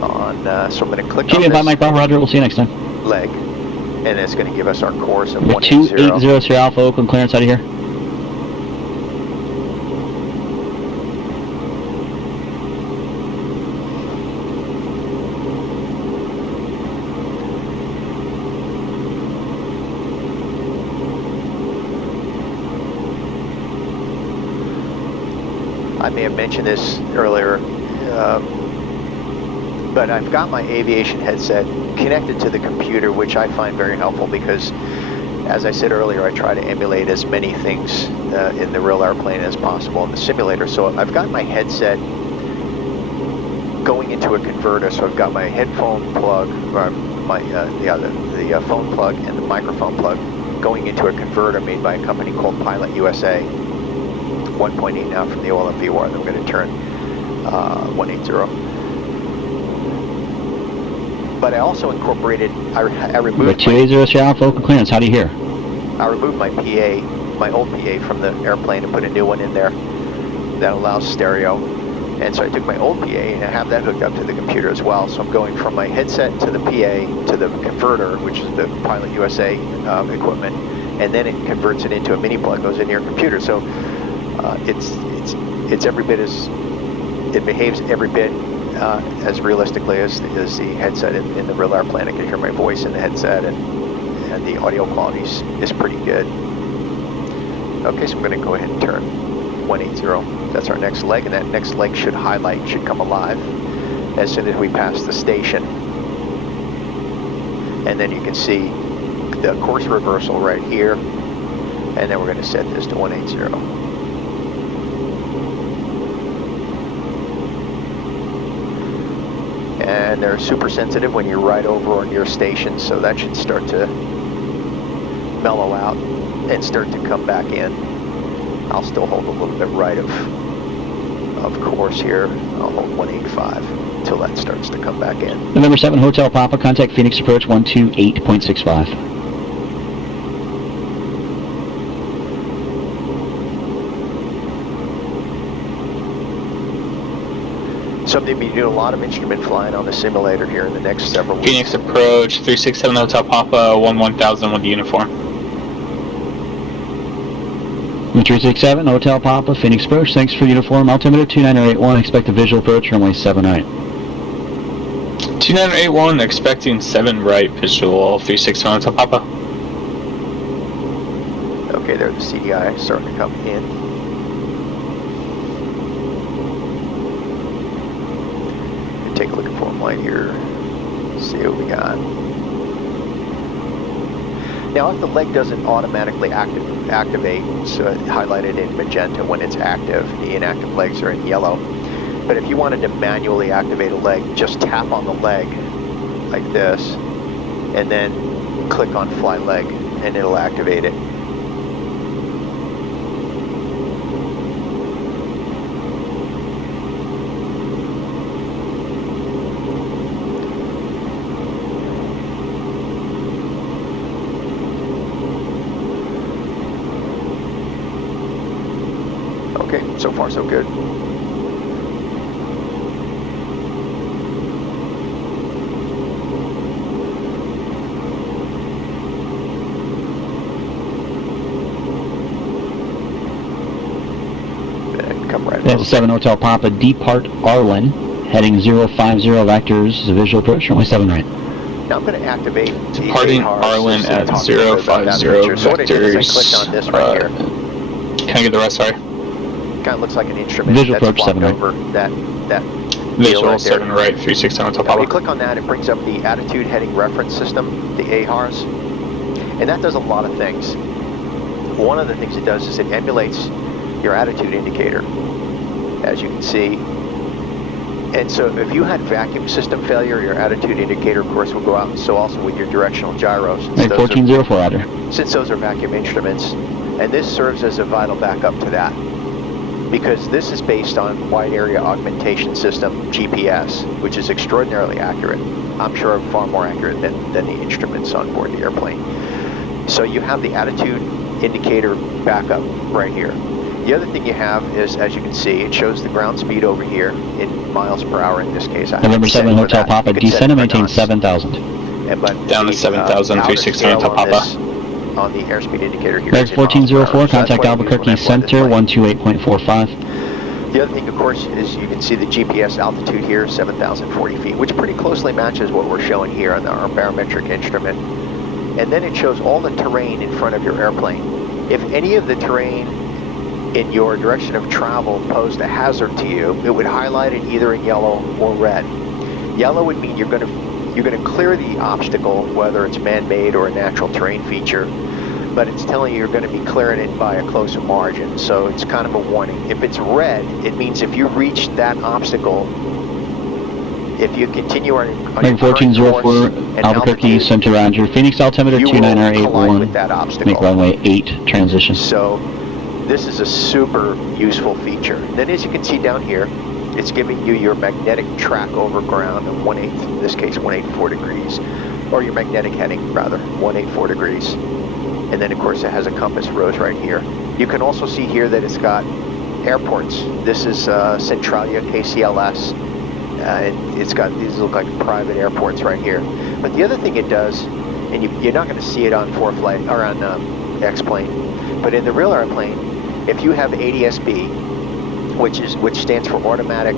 on, so I'm going to click on this Mike Bravo, Roger, we'll see you next time. leg, and it's going to give us our course of 280 Sierra Alpha, open clearance out of here. I may have mentioned this earlier. But I've got my aviation headset connected to the computer, which I find very helpful because, as I said earlier, I try to emulate as many things in the real airplane as possible in the simulator. So I've got my headset going into a converter. So I've got my headphone plug, or the phone plug and the microphone plug going into a converter made by a company called Pilot USA. 1.8 now from the LDA-A, then we're going to turn 180. But I also incorporated, I removed 280 shall local clearance. How do you hear? I removed my PA, my old PA from the airplane and put a new one in there that allows stereo. And so I took my old PA and I have that hooked up to the computer as well. So I'm going from my headset to the PA to the converter, which is the Pilot USA equipment, and then it converts it into a mini plug, goes into your computer. So it's every bit as, it behaves every bit as realistically as the headset in the real airplane. I can hear my voice in the headset, and the audio quality is pretty good. Okay, so I'm going to go ahead and turn 180. That's our next leg, and that next leg should highlight, should come alive as soon as we pass the station. And then you can see the course reversal right here, and then we're going to set this to 180. And they're super sensitive when you're right over or near stations, so that should start to mellow out and start to come back in. I'll still hold a little bit right of course here. I'll hold 185 until that starts to come back in. November 7 Hotel Papa, contact Phoenix approach 128.65. So I'm going to be doing a lot of instrument flying on the simulator here in the next several weeks. Phoenix approach 367 Hotel Papa 1000 with the uniform. 367 Hotel Papa, Phoenix approach. Thanks for the uniform. Altimeter 2981. Expect a visual approach runway 7 right. 2981 expecting 7 right visual 367 Hotel Papa. Okay, there the CDI starting to come in. Take a look at form line here, see what we got. Now if the leg doesn't automatically activate, so it's highlighted in magenta when it's active, the inactive legs are in yellow. But if you wanted to manually activate a leg, just tap on the leg like this, and then click on fly leg, and it'll activate it. Okay, so far so good. And come right That's 7 Hotel Papa, depart Arlen, heading 050 vectors, visual approach, runway 7 right. Now I'm going to activate the Departing AHRS Arlen to at talk a little bit about that 050 feature. So what I did is I clicked on this right here. Can I get the rest, sorry? Kind of looks like an instrument Visual that's approach 7 flopped right. over that Visual right there. 7 right 367 Hotel Now when you Papa. click on that, it brings up the attitude heading reference system, the AHRS, and that does a lot of things. One of the things it does is it emulates your attitude indicator, as you can see. And so if you had vacuum system failure, your attitude indicator, of course, will go out, and so also with your directional gyros. Hey, 1404 Roger. Since those are vacuum instruments, and this serves as a vital backup to that, because this is based on Wide Area Augmentation System, GPS, which is extraordinarily accurate. I'm sure far more accurate than the instruments on board the airplane. So you have the attitude indicator backup right here. The other thing you have is, as you can see, it shows the ground speed over here in miles per hour in this case. November 7 Hotel Papa, descend and maintain 7,000. Down to 7,000, 369 Hotel Papa. On the airspeed indicator here. American 1404, contact Albuquerque Center, 128.45. The other thing, of course, is you can see the GPS altitude here, 7,040 feet, which pretty closely matches what we're showing here on our barometric instrument. And then it shows all the terrain in front of your airplane. If any of the terrain in your direction of travel posed a hazard to you, it would highlight it either in yellow or red. Yellow would mean you're going to clear the obstacle, whether it's man-made or a natural terrain feature, but it's telling you you're going to be clearing it by a closer margin, so it's kind of a warning. If it's red, it means if you reach that obstacle, if you continue on your current course and Albuquerque, altitude, Center Roger. Phoenix altimeter you will 2981. collide with that obstacle. Make runway 8 transition. So this is a super useful feature. Then as you can see down here, it's giving you your magnetic track over ground of 1/8, in this case 184 degrees, or your magnetic heading rather, 184 degrees. And then of course it has a compass rose right here. You can also see here that it's got airports. This is Centralia KCLS. It's got, these look like private airports right here. But the other thing it does, and you're not going to see it on Foreflight or on X-Plane, but in the real airplane, if you have ADS-B, which stands for Automatic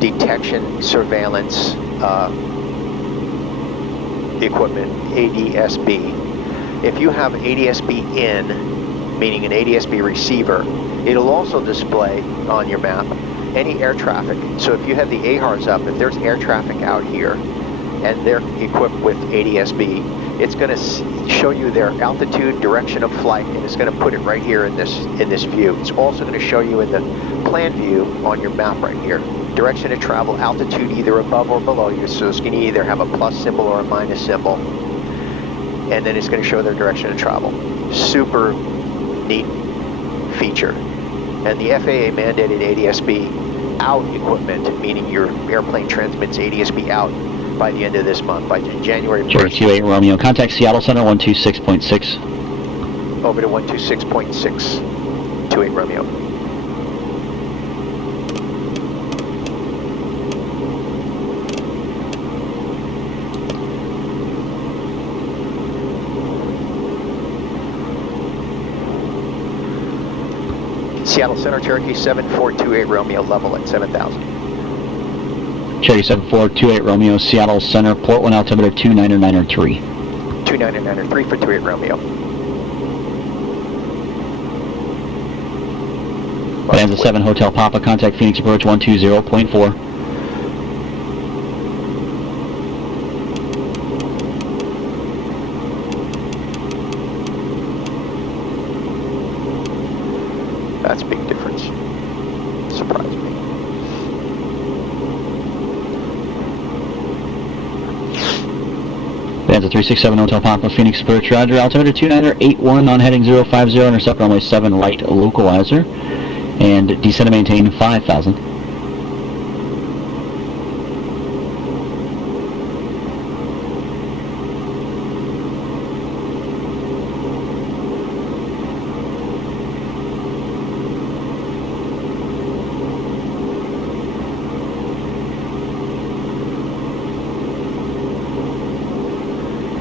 Detection Surveillance Equipment, ADS-B. If you have ADS-B in, meaning an ADS-B receiver, it'll also display on your map any air traffic. So if you have the AHRS up, if there's air traffic out here and they're equipped with ADS-B, it's going to show you their altitude, direction of flight, and it's going to put it right here in this view. It's also going to show you in the plan view on your map right here, direction of travel, altitude either above or below you, so it's going to either have a plus symbol or a minus symbol, and then it's going to show their direction of travel. Super neat feature. And the FAA mandated ADS-B out equipment, meaning your airplane transmits ADS-B out by the end of this month, by January 1st. Cherry 28 Romeo, contact Seattle Center 126.6. Over to 126.6, 28 Romeo. Seattle Center, Cherokee 7428 Romeo, level at 7,000. Cherry 7428 Romeo, Seattle Center, port 1 altimeter 29903. 29903 for 28 Romeo. Bonanza 7 Hotel Papa, contact Phoenix approach 120.4. That's a big difference. Surprised me. Bonanza 367 Hotel Papa, Phoenix approach Roger, altimeter 2981 on heading 050, intercept runway 7 light localizer, and descend and maintain 5,000.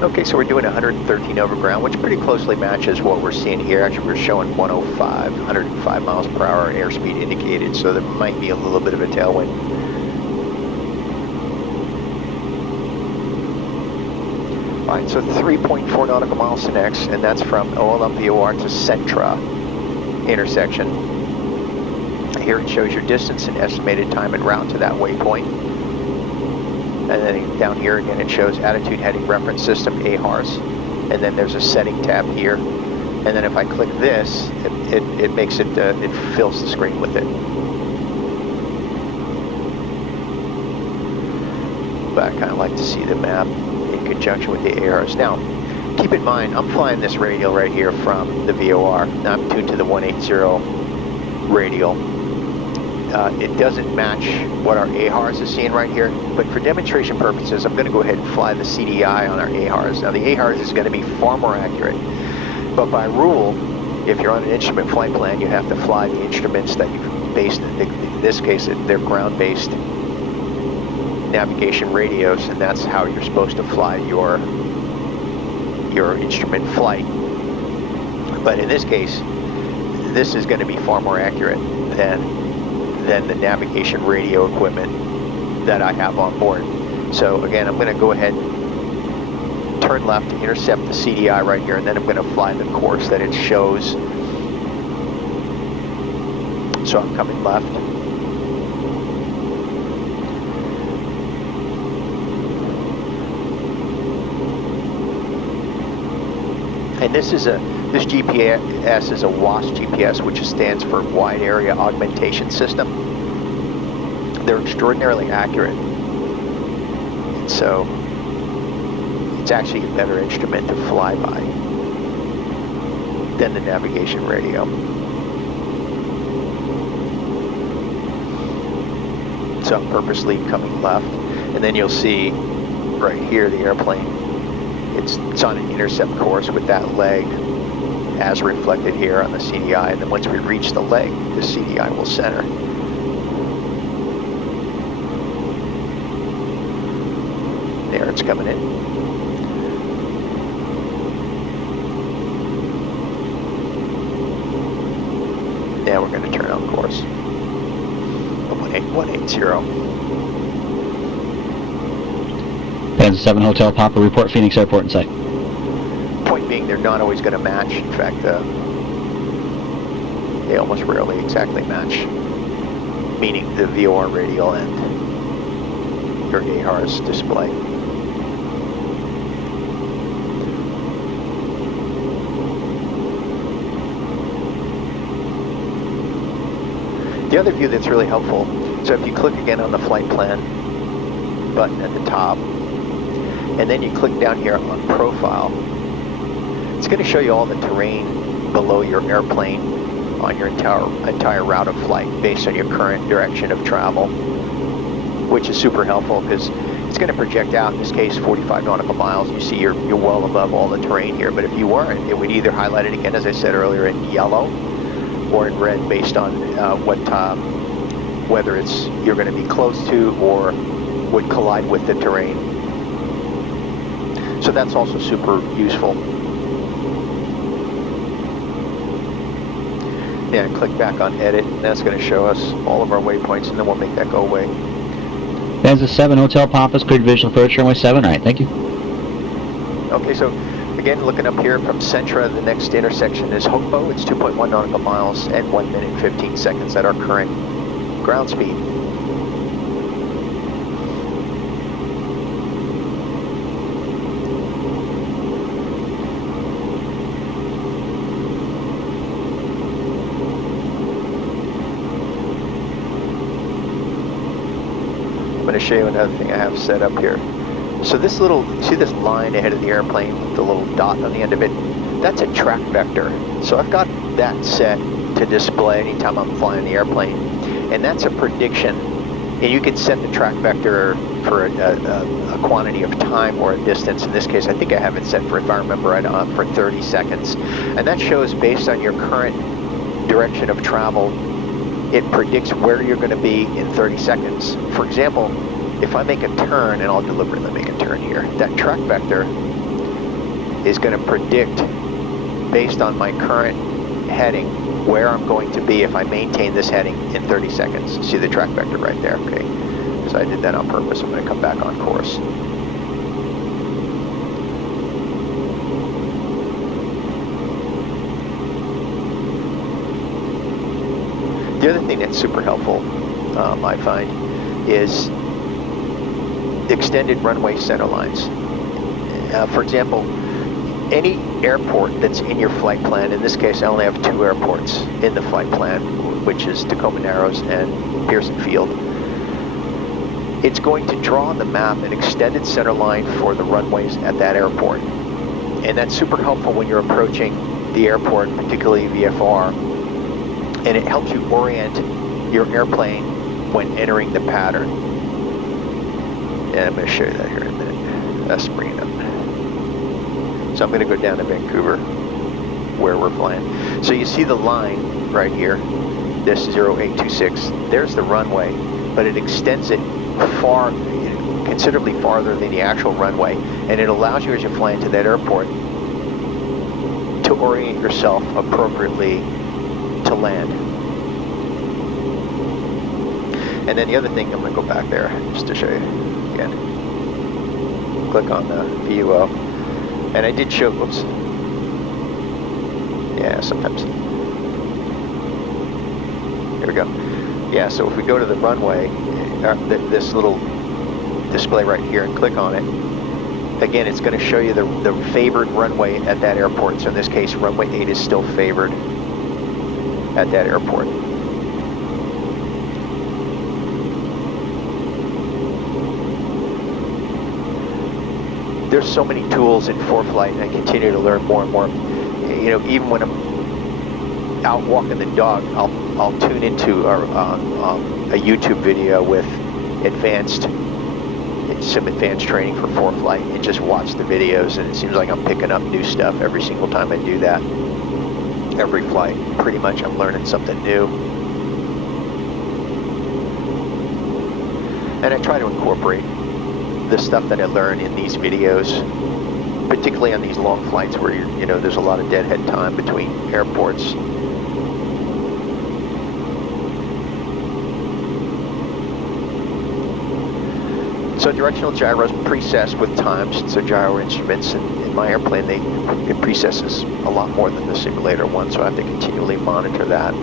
Okay, so we're doing 113 over ground, which pretty closely matches what we're seeing here. Actually, we're showing 105 miles per hour airspeed indicated, so there might be a little bit of a tailwind. All right, so 3.4 nautical miles to next, and that's from OLM-VOR to Centra intersection. Here it shows your distance and estimated time and route to that waypoint. And then down here again it shows attitude heading reference system AHRS, and then there's a setting tab here, and then if I click this, it makes it, it fills the screen with it. But I kind of like to see the map in conjunction with the AHRS. Now, keep in mind, I'm flying this radial right here from the VOR. Now I'm tuned to the 180 radial. It doesn't match what our AHRS is seeing right here, but for demonstration purposes, I'm going to go ahead and fly the CDI on our AHRS. Now the AHRS is going to be far more accurate, but by rule, if you're on an instrument flight plan, you have to fly the instruments that you've based, in this case, they're ground-based navigation radios, and that's how you're supposed to fly your instrument flight. But in this case, this is going to be far more accurate than the navigation radio equipment that I have on board. So again, I'm going to go ahead, turn left to intercept the CDI right here, and then I'm going to fly the course that it shows. So I'm coming left. And this GPS is a WAS GPS, which stands for Wide Area Augmentation System. They're extraordinarily accurate. And so it's actually a better instrument to fly by than the navigation radio. So I'm purposely coming left, and then you'll see right here the airplane. It's on an intercept course with that leg as reflected here on the CDI, and then once we reach the leg, the CDI will center. There, it's coming in. Now we're going to turn on course. 180. Panzer 7 Hotel Papa, report Phoenix Airport in sight. Point being, they're not always going to match. In fact, they almost rarely exactly match, meaning the VOR radial and your AHRS display. The other view that's really helpful, so if you click again on the flight plan button at the top, and then you click down here on profile, it's going to show you all the terrain below your airplane on your entire route of flight based on your current direction of travel, which is super helpful because it's going to project out, in this case, 45 nautical miles. You see you're well above all the terrain here, but if you weren't, it would either highlight it again, as I said earlier, in yellow or in red based on whether it's you're going to be close to or would collide with the terrain. So that's also super useful. Yeah, click back on edit, and that's going to show us all of our waypoints, and then we'll make that go away. Panzer 7 Hotel Papa's cleared visual approach runway 7 right, thank you. Okay, so again, looking up here from Centra, the next intersection is Hopo. It's 2.1 nautical miles and 1 minute 15 seconds at our current ground speed. I'm going to show you another thing I have set up here. So this little, see this line ahead of the airplane with the little dot on the end of it? That's a track vector. So I've got that set to display anytime I'm flying the airplane. And that's a prediction. And you can set the track vector for a quantity of time or a distance. In this case, I think I have it set for, if I remember right, for 30 seconds. And that shows based on your current direction of travel, it predicts where you're going to be in 30 seconds. For example, if I make a turn, and I'll deliberately make a turn here, that track vector is going to predict, based on my current heading, where I'm going to be if I maintain this heading in 30 seconds. See the track vector right there, okay? So I did that on purpose. I'm going to come back on course. The other thing that's super helpful, I find, is extended runway center lines. For example, any airport that's in your flight plan, in this case I only have 2 airports in the flight plan, which is Tacoma Narrows and Pearson Field, it's going to draw on the map an extended center line for the runways at that airport. And that's super helpful when you're approaching the airport, particularly VFR, and it helps you orient your airplane when entering the pattern. And I'm going to show you that here in a minute. Let's bring it up. So I'm going to go down to Vancouver, where we're flying. So you see the line right here, this 0826. There's the runway, but it extends it far, considerably farther than the actual runway, and it allows you as you fly into that airport to orient yourself appropriately to land. And then the other thing, I'm going to go back there just to show you again. Click on the VUO. And I did show, whoops. Yeah, sometimes. Here we go. Yeah, so if we go to the runway, this little display right here and click on it, again, it's going to show you the favored runway at that airport. So in this case, runway 8 is still favored at that airport. There's so many tools in Foreflight, and I continue to learn more and more. You know, even when I'm out walking the dog, I'll tune into a YouTube video with some advanced training for Foreflight and just watch the videos, and it seems like I'm picking up new stuff every single time I do that. Every flight, pretty much I'm learning something new. And I try to incorporate the stuff that I learn in these videos, particularly on these long flights where you know there's a lot of deadhead time between airports. So directional gyros precess with times. So gyro instruments in my airplane, it precesses a lot more than the simulator one, so I have to continually monitor that.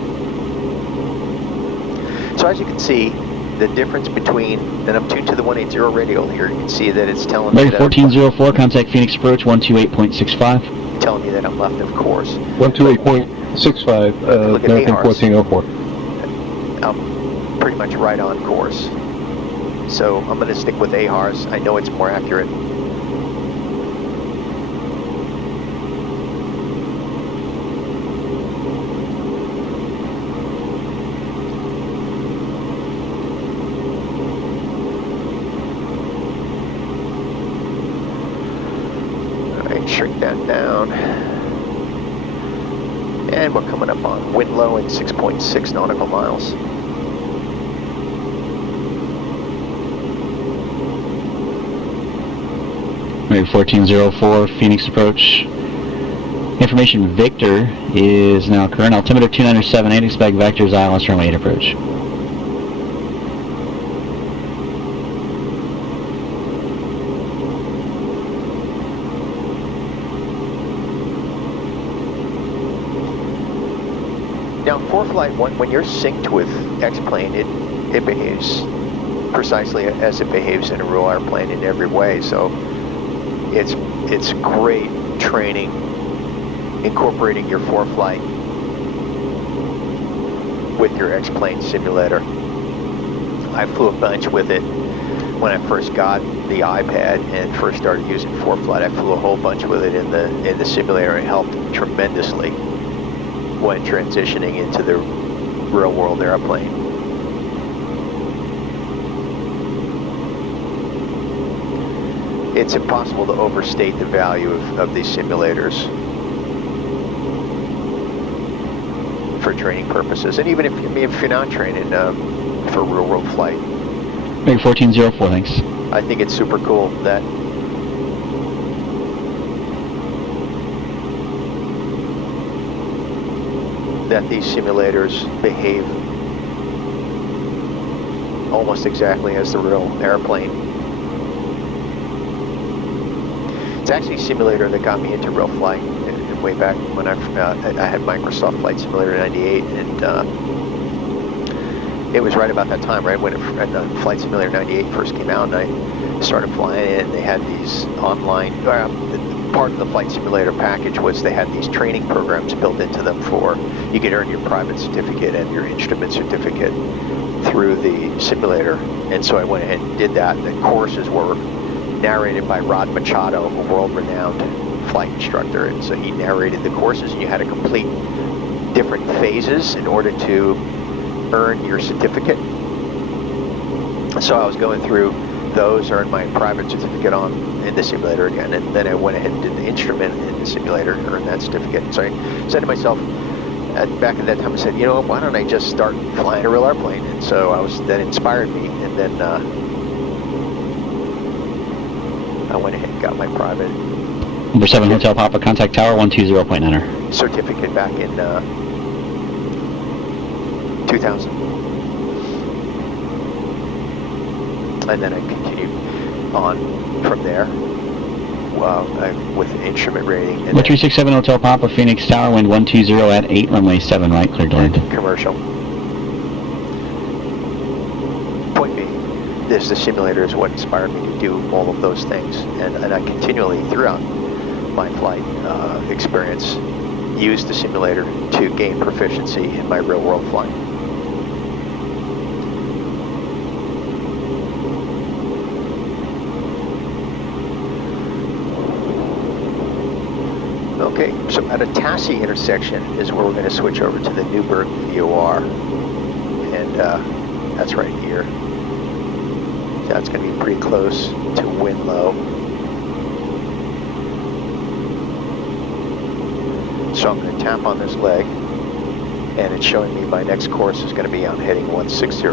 So as you can see, the difference between, and I'm tuned to the 180 radial here, you can see that it's telling me that 1404, contact Phoenix approach 128.65. Telling me that I'm left of course. 128.65, look at American AHRS. 1404. I'm pretty much right on course. So I'm going to stick with AHRS. I know it's more accurate. Shrink that down. And we're coming up on wind low at 6.6 nautical miles. Maybe 1404, Phoenix approach. Information Victor is now current. Altimeter 297.8, expect vectors ILS runway 8 approach. Now, Foreflight, when you're synced with X-Plane, it behaves precisely as it behaves in a real airplane in every way. So it's great training, incorporating your Foreflight with your X-Plane simulator. I flew a bunch with it when I first got the iPad and first started using Foreflight. I flew a whole bunch with it in the simulator, and it helped tremendously when transitioning into the real world airplane. It's impossible to overstate the value of these simulators for training purposes, and even if you're not training for real world flight. Maybe 1404, thanks. I think it's super cool that these simulators behave almost exactly as the real airplane. It's actually a simulator that got me into real flight way back when I had Microsoft Flight Simulator 98, and it was right about that time, right when Flight Simulator 98 first came out, and I started flying it, and they had these online, part of the Flight Simulator package was they had these training programs built into them for, you could earn your private certificate and your instrument certificate through the simulator. And so I went ahead and did that. The courses were narrated by Rod Machado, a world-renowned flight instructor, and so he narrated the courses, and you had to complete different phases in order to earn your certificate. So I was going through those, earned my private certificate in the simulator again, and then I went ahead and did the instrument in the simulator, earned that certificate. So I said to myself, back at that time, I said, you know, why don't I just start flying a real airplane? And so that inspired me, and then I went ahead and got my private Number 7 Hotel Papa, contact tower 120.9er. certificate back in 2000. And then I continued on from there with instrument rating. 1367 Hotel Papa, Phoenix Tower, wind 120 at 8, runway 7 right, cleared to land. Commercial. Point B. the simulator is what inspired me to do all of those things, and I continually throughout my flight experience use the simulator to gain proficiency in my real world flight. Okay, so at a TASI intersection is where we're going to switch over to the Newburgh VOR, and that's right here. So that's going to be pretty close to wind low. So I'm going to tap on this leg, and it's showing me my next course is going to be on heading 160.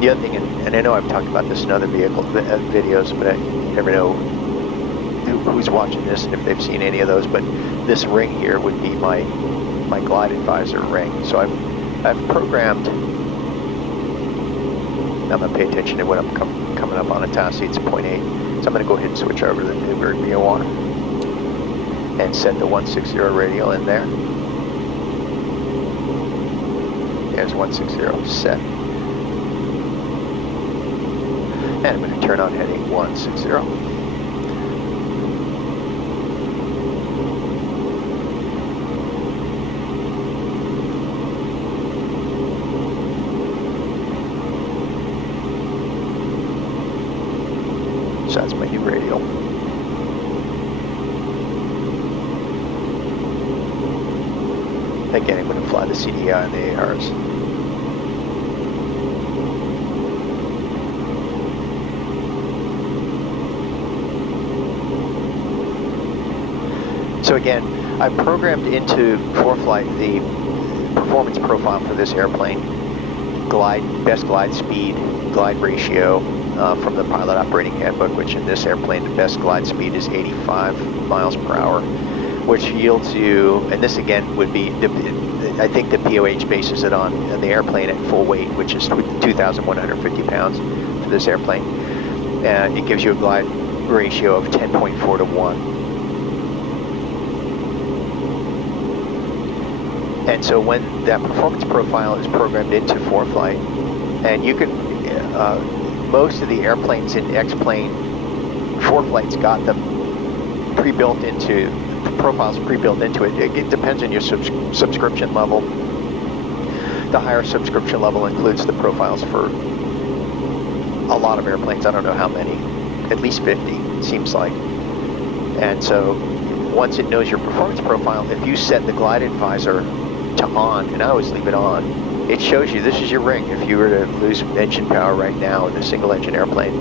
The other thing, and I know I've talked about this in other videos, but you never know who's watching this and if they've seen any of those, but this ring here would be my glide advisor ring. So I've programmed, I'm going to pay attention to when I'm coming up on a TASI, it's 0.8. So I'm going to go ahead and switch over to the Newburgh VOR and set the 160 radial in there. There's 160 set. And I'm going to turn on heading 160. So that's my new radial. Again, I'm going to fly the CDI and the ARs. So again, I've programmed into Foreflight the performance profile for this airplane, best glide speed, glide ratio from the pilot operating handbook, which in this airplane the best glide speed is 85 miles per hour, which yields you, and this again would be, I think the POH bases it on the airplane at full weight, which is 2,150 pounds for this airplane, and it gives you a glide ratio of 10.4 to 1. And so when that performance profile is programmed into Foreflight, and you can, most of the airplanes in X-Plane, Foreflight's got them pre-built into, the profiles pre-built into it. It depends on your subscription level. The higher subscription level includes the profiles for a lot of airplanes. I don't know how many, at least 50, it seems like. And so once it knows your performance profile, if you set the glide advisor to on, and I always leave it on, it shows you this is your ring. If you were to lose engine power right now in a single engine airplane,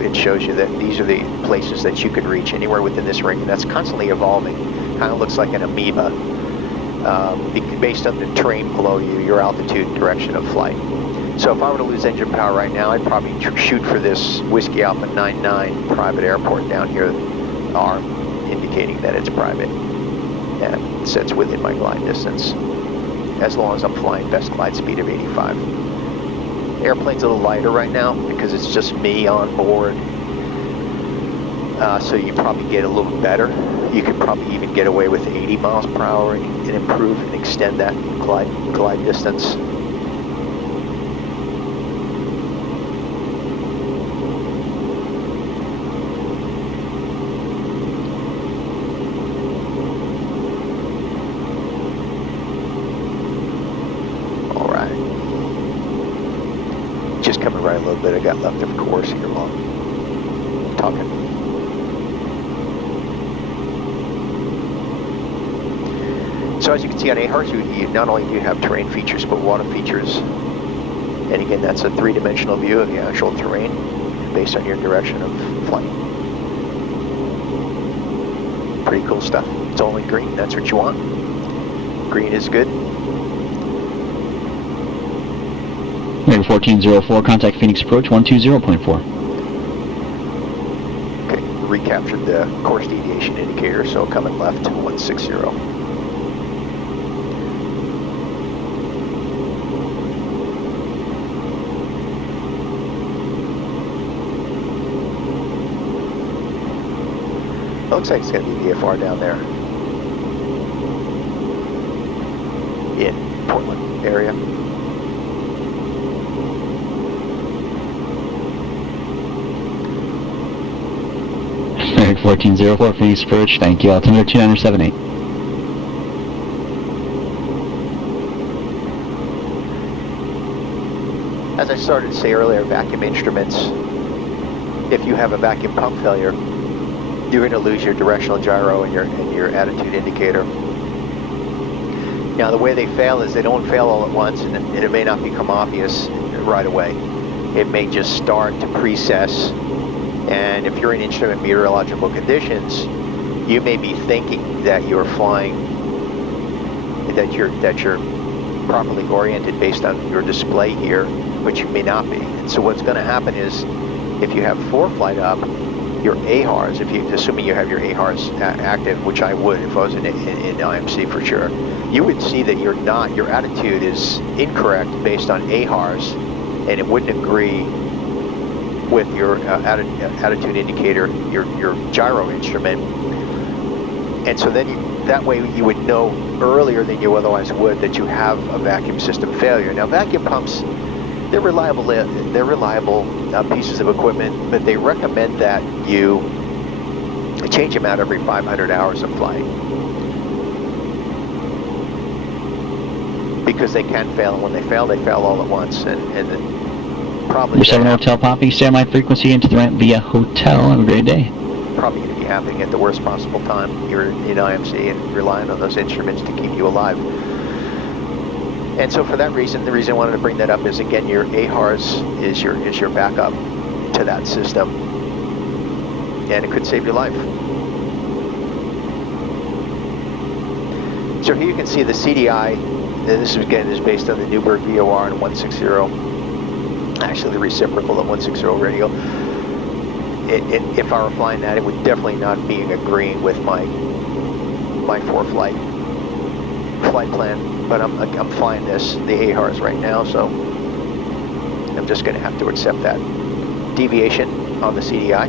it shows you that these are the places that you could reach anywhere within this ring, and that's constantly evolving. Kind of looks like an amoeba based on the terrain below you, your altitude and direction of flight. So if I were to lose engine power right now, I'd probably shoot for this Whiskey Alpha 99 private airport down here, arm indicating that it's private, and it sits within my glide distance, as long as I'm flying best glide speed of 85. Airplane's a little lighter right now because it's just me on board, so you probably get a little better. You could probably even get away with 80 miles per hour and improve and extend that glide distance. Just coming right a little bit. I got left of course here while I'm talking. So as you can see on AHRS, you not only do you have terrain features, but water features. And again, that's a three-dimensional view of the actual terrain based on your direction of flight. Pretty cool stuff. It's only green. That's what you want. Green is good. 1404, contact Phoenix approach 120.4. Okay, recaptured the course deviation indicator, so coming left to 160. Looks like it's going to be VFR down there in Portland area. American 1404, Phoenix approach, thank you, altimeter 2978. As I started to say earlier, vacuum instruments, if you have a vacuum pump failure, you're going to lose your directional gyro and your attitude indicator. Now the way they fail is they don't fail all at once, and it may not become obvious right away. It may just start to precess, and if you're in instrument meteorological conditions, you may be thinking that you're flying, that you're properly oriented based on your display here, which you may not be. And so what's going to happen is, if you have Foreflight up, your AHARs, assuming you have your AHARs active, which I would if I was in IMC for sure, you would see that your attitude is incorrect based on AHARs, and it wouldn't agree with your attitude indicator, your gyro instrument. And so then that way you would know earlier than you otherwise would that you have a vacuum system failure. Now vacuum pumps, they're reliable pieces of equipment, but they recommend that you change them out every 500 hours of flight, because they can fail, and when they fail all at once, and probably... 7 Hotel Poppy, standby frequency into the ramp via hotel, have a great day. Probably going to be happening at the worst possible time. You're in IMC and relying on those instruments to keep you alive. And so for that reason, the reason I wanted to bring that up is, again, your AHARS is your backup to that system, and it could save your life. So here you can see the CDI, and this is based on the Newberg VOR and 160, actually the reciprocal of 160 radio. If I were flying that, it would definitely not be agreeing with my Foreflight flight plan. But I'm flying the AHARS right now, so I'm just going to have to accept that deviation on the CDI.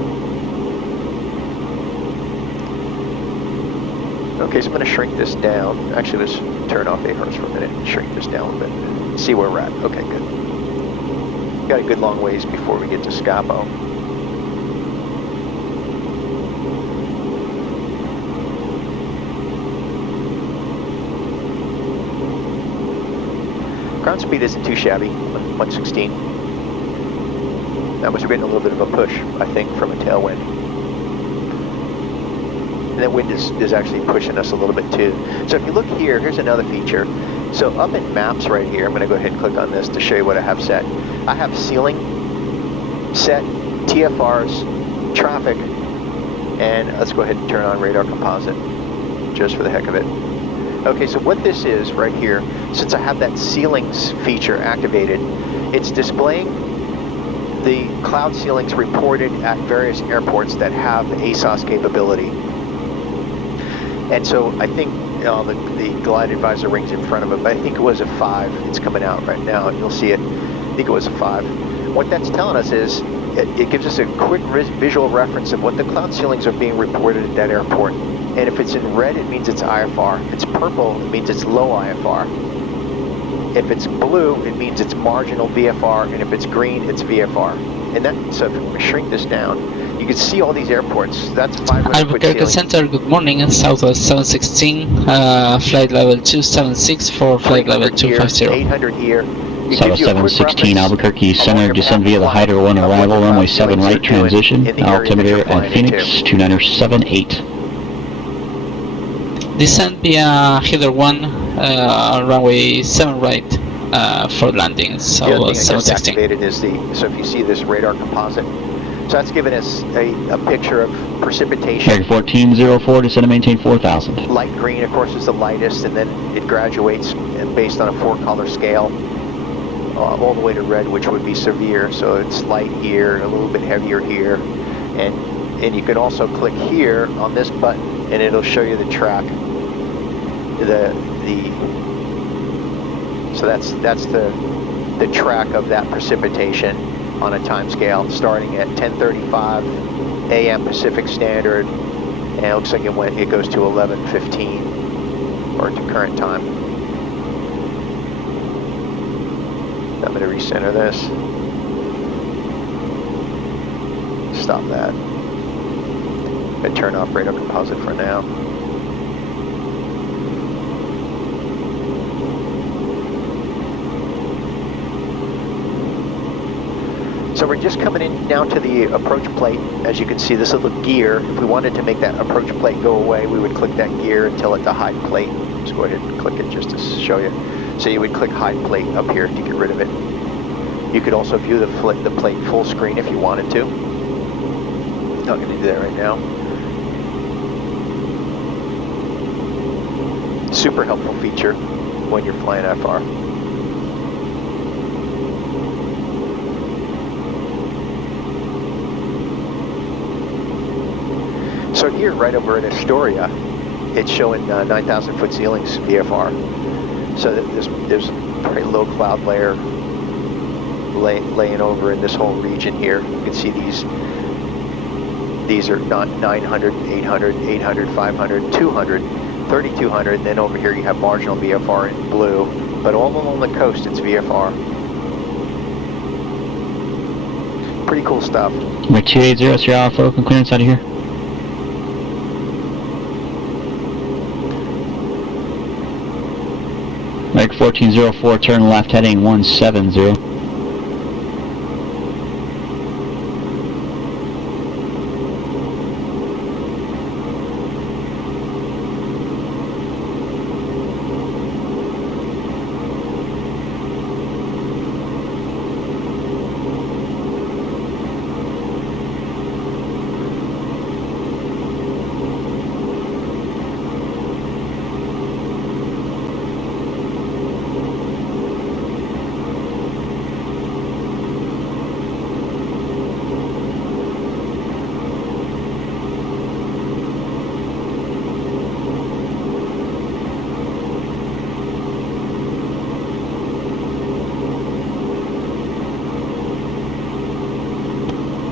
Okay, so I'm going to shrink this down. Actually, let's turn off AHARS for a minute and shrink this down a bit and see where we're at. Okay, good. Got a good long ways before we get to Scapa. Ground speed isn't too shabby, 116. That was getting a little bit of a push, I think, from a tailwind. And that wind is actually pushing us a little bit too. So if you look here, here's another feature. So up in maps right here, I'm going to go ahead and click on this to show you what I have set. I have ceiling set, TFRs, traffic, and let's go ahead and turn on radar composite, just for the heck of it. Okay, so what this is right here, since I have that ceilings feature activated, it's displaying the cloud ceilings reported at various airports that have ASOS capability. And so I think the glide advisor rings in front of it, but I think it was a 5. It's coming out right now, and you'll see it. I think it was a 5. What that's telling us is, it gives us a quick visual reference of what the cloud ceilings are being reported at that airport. And if it's in red, it means it's IFR. If it's purple, it means it's low IFR. If it's blue, it means it's marginal VFR, and if it's green, it's VFR. And so if we shrink this down, you can see all these airports. That's 500 Albuquerque Center, good morning, Southwest 716, flight level 276 for flight level 250. 800 here. Southwest 716, Albuquerque Center, descend via the Hydro 1 arrival, runway 7 right transition, altimeter at Phoenix 2978. Descend via Header 1, runway 7 right for landing, so the other thing I just 716. activated is so if you see this radar composite, so that's giving us a picture of precipitation. American 1404, descend and maintain 4000. Light green, of course, is the lightest, and then it graduates based on a 4-color scale. all the way to red, which would be severe. So it's light here, a little bit heavier here, and you can also click here on this button, and it'll show you the track. So that's the track of that precipitation on a time scale, starting at 10:35 a.m. Pacific Standard, and it looks like it goes to 11:15 or to current time. I'm going to recenter this. Stop that. I'm going to turn off radar composite for now. So we're just coming in now to the approach plate. As you can see, this little gear, if we wanted to make that approach plate go away, we would click that gear until it's a hide plate. Let's go ahead and click it just to show you. So you would click hide plate up here to get rid of it. You could also view the plate full screen if you wanted to. Not going to do that right now. Super helpful feature when you're flying IFR. So here, right over at Astoria, it's showing 9,000 foot ceilings VFR. So there's a pretty low cloud layer laying over in this whole region here. You can see these are not 900, 800, 800, 500, 200, 3,200, and then over here you have marginal VFR in blue. But all along the coast, it's VFR. Pretty cool stuff. We're 280, Sierra Alpha, open clearance out of here. Meg 1404, turn left heading 170.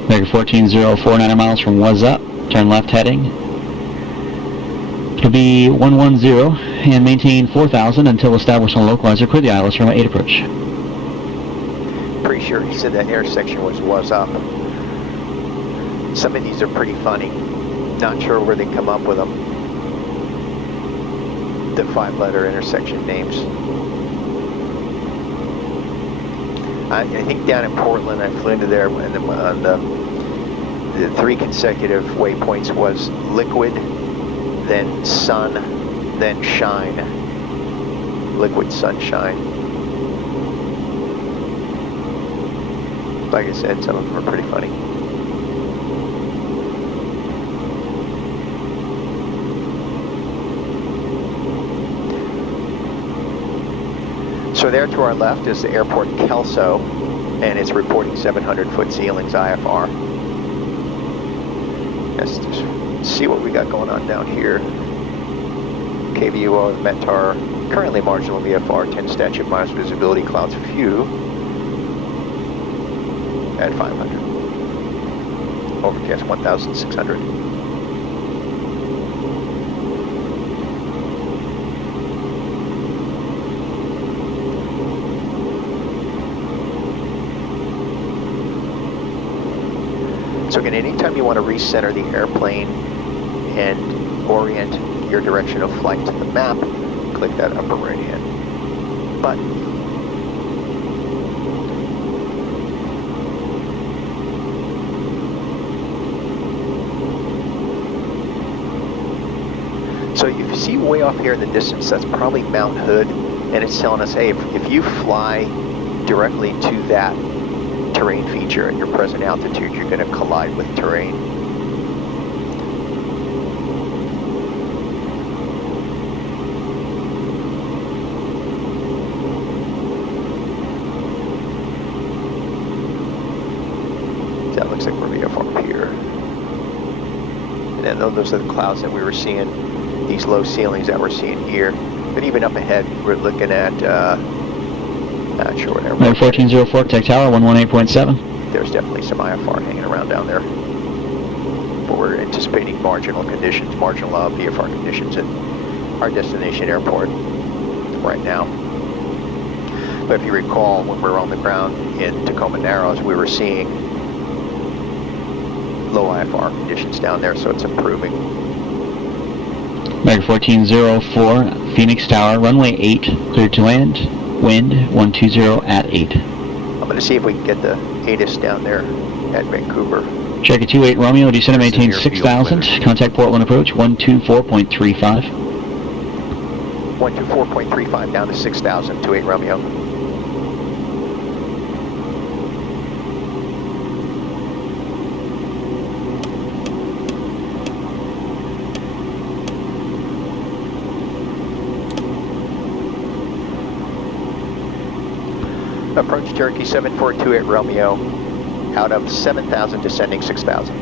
Meg 1404, 9 miles from Was Up, turn left heading. It'll be 110 and maintain 4,000 until established on localizer. Clear the ILS runway 8 approach. Pretty sure he said that intersection was up. Some of these are pretty funny. Not sure where they come up with them. The 5-letter intersection names. I think down in Portland, I flew into there and on the 3 consecutive waypoints was liquid, then sun, then shine. Liquid, sunshine. Like I said, some of them are pretty funny. So there to our left is the airport Kelso, and it's reporting 700 foot ceilings IFR. Let's just see what we got going on down here. KVUO, Metar, currently marginal VFR, 10 statute miles visibility, clouds few at 500. Overcast 1,600. So again, anytime you want to recenter the airplane and orient your direction of flight to the map, click that upper right hand button. So you see way off here in the distance, that's probably Mount Hood, and it's telling us, hey, if you fly directly to that terrain feature at your present altitude, you're going to collide with terrain. here. And then those are the clouds that we were seeing, these low ceilings that we're seeing here. But even up ahead, we're looking at, not sure whatever. 1404, Tech Tower, 118.7. There's definitely some IFR hanging around down there. But we're anticipating marginal conditions, marginal VFR conditions at our destination airport right now. But if you recall, when we were on the ground in Tacoma Narrows, we were seeing low IFR conditions down there, so it's improving. American 1404, Phoenix Tower, runway 8, cleared to land, wind 120 at 8. I'm going to see if we can get the ATIS down there at Vancouver. Cherokee 28 Romeo, descend and maintain 6,000, contact Portland approach 124.35. 124.35 down to 6,000, 28 Romeo. Approach Cherokee 7428 Romeo, out of 7,000, descending 6,000.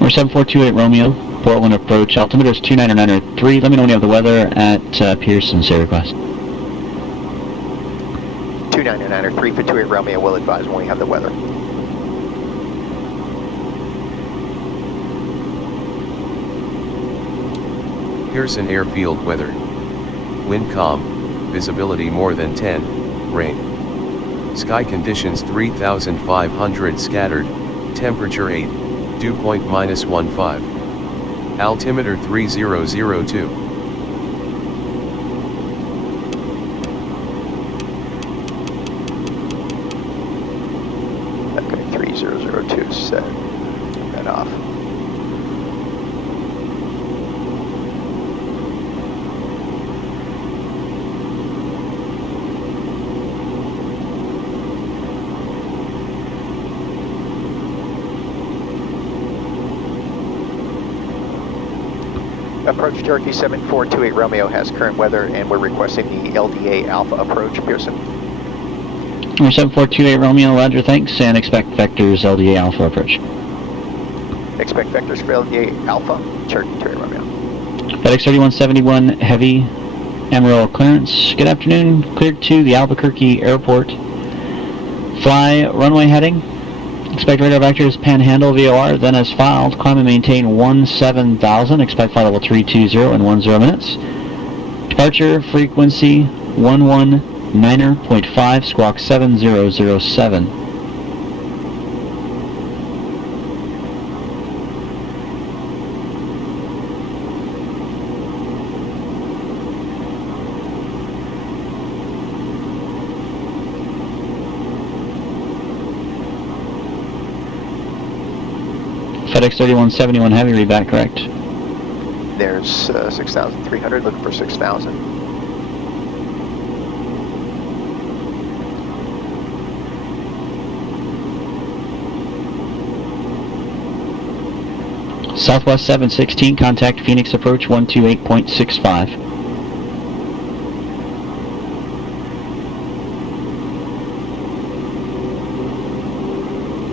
Or 7428 Romeo, Portland approach, altimeter is 29903. Let me know when you have the weather at Pearson, say request. 29903 for 28 Romeo, will advise when we have the weather. Pearson Airfield weather. Wind calm, visibility more than 10, rain. Sky conditions 3,500 scattered, temperature 8, dew point -15. Altimeter 3002. Okay, 3002 set. Turn that off. Approach Cherokee 7428 Romeo has current weather, and we're requesting the LDA Alpha approach, Pearson. Or 7428 Romeo, Roger, thanks, and expect vectors LDA Alpha approach. Expect vectors for LDA Alpha, Cherokee 28 Romeo. FedEx 3171 Heavy, Amarillo clearance. Good afternoon, cleared to the Albuquerque Airport. Fly runway heading. Expect radar vectors Panhandle VOR, then as filed, climb and maintain 17,000, expect flight level 320 in 10 minutes. Departure frequency 119.5, squawk 7007. FedEx 3171 Heavy, read back correct. There's 6,300, looking for 6,000. Southwest 716, contact Phoenix approach 128.65.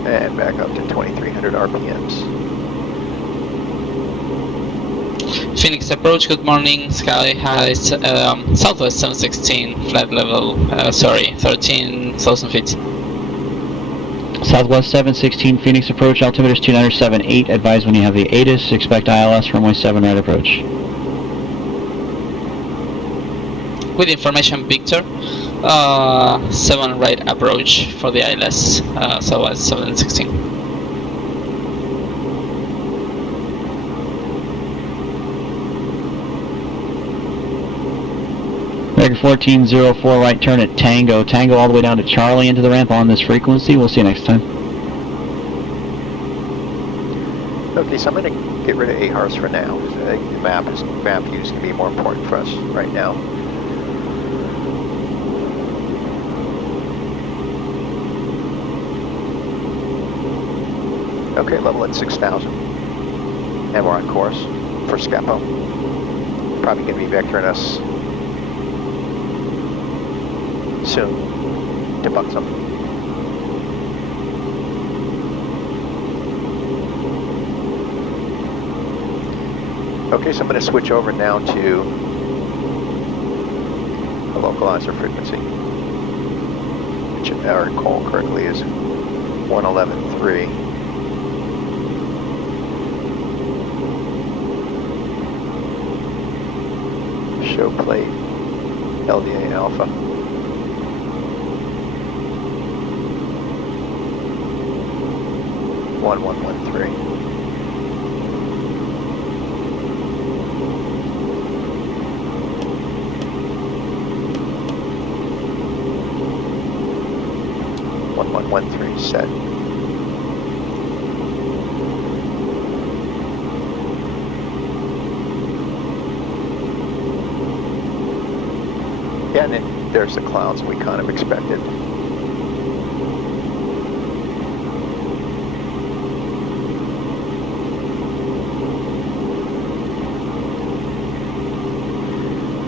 And back up to 2,300 RPMs. Phoenix approach, good morning, sky high, southwest 716, flight level, 13,000 feet. Southwest 716, Phoenix approach, altimeter is 297.8, advise when you have the ATIS, expect ILS, runway 7 right approach. With information, Victor, 7 right approach for the ILS, southwest 716. American 1404, right turn at Tango. Tango all the way down to Charlie into the ramp on this frequency. We'll see you next time. Okay, so I'm going to get rid of AHARS for now. I think the map use can be more important for us right now. Okay, level at 6,000. And we're on course for Scappo. Probably going to be vectoring us soon to Buxom. Okay, so I'm going to switch over now to the localizer frequency, which if I recall correctly is 111.3. Show plate, LDA alpha. One 113. Set. Yeah, and then there's the clouds we kind of expected.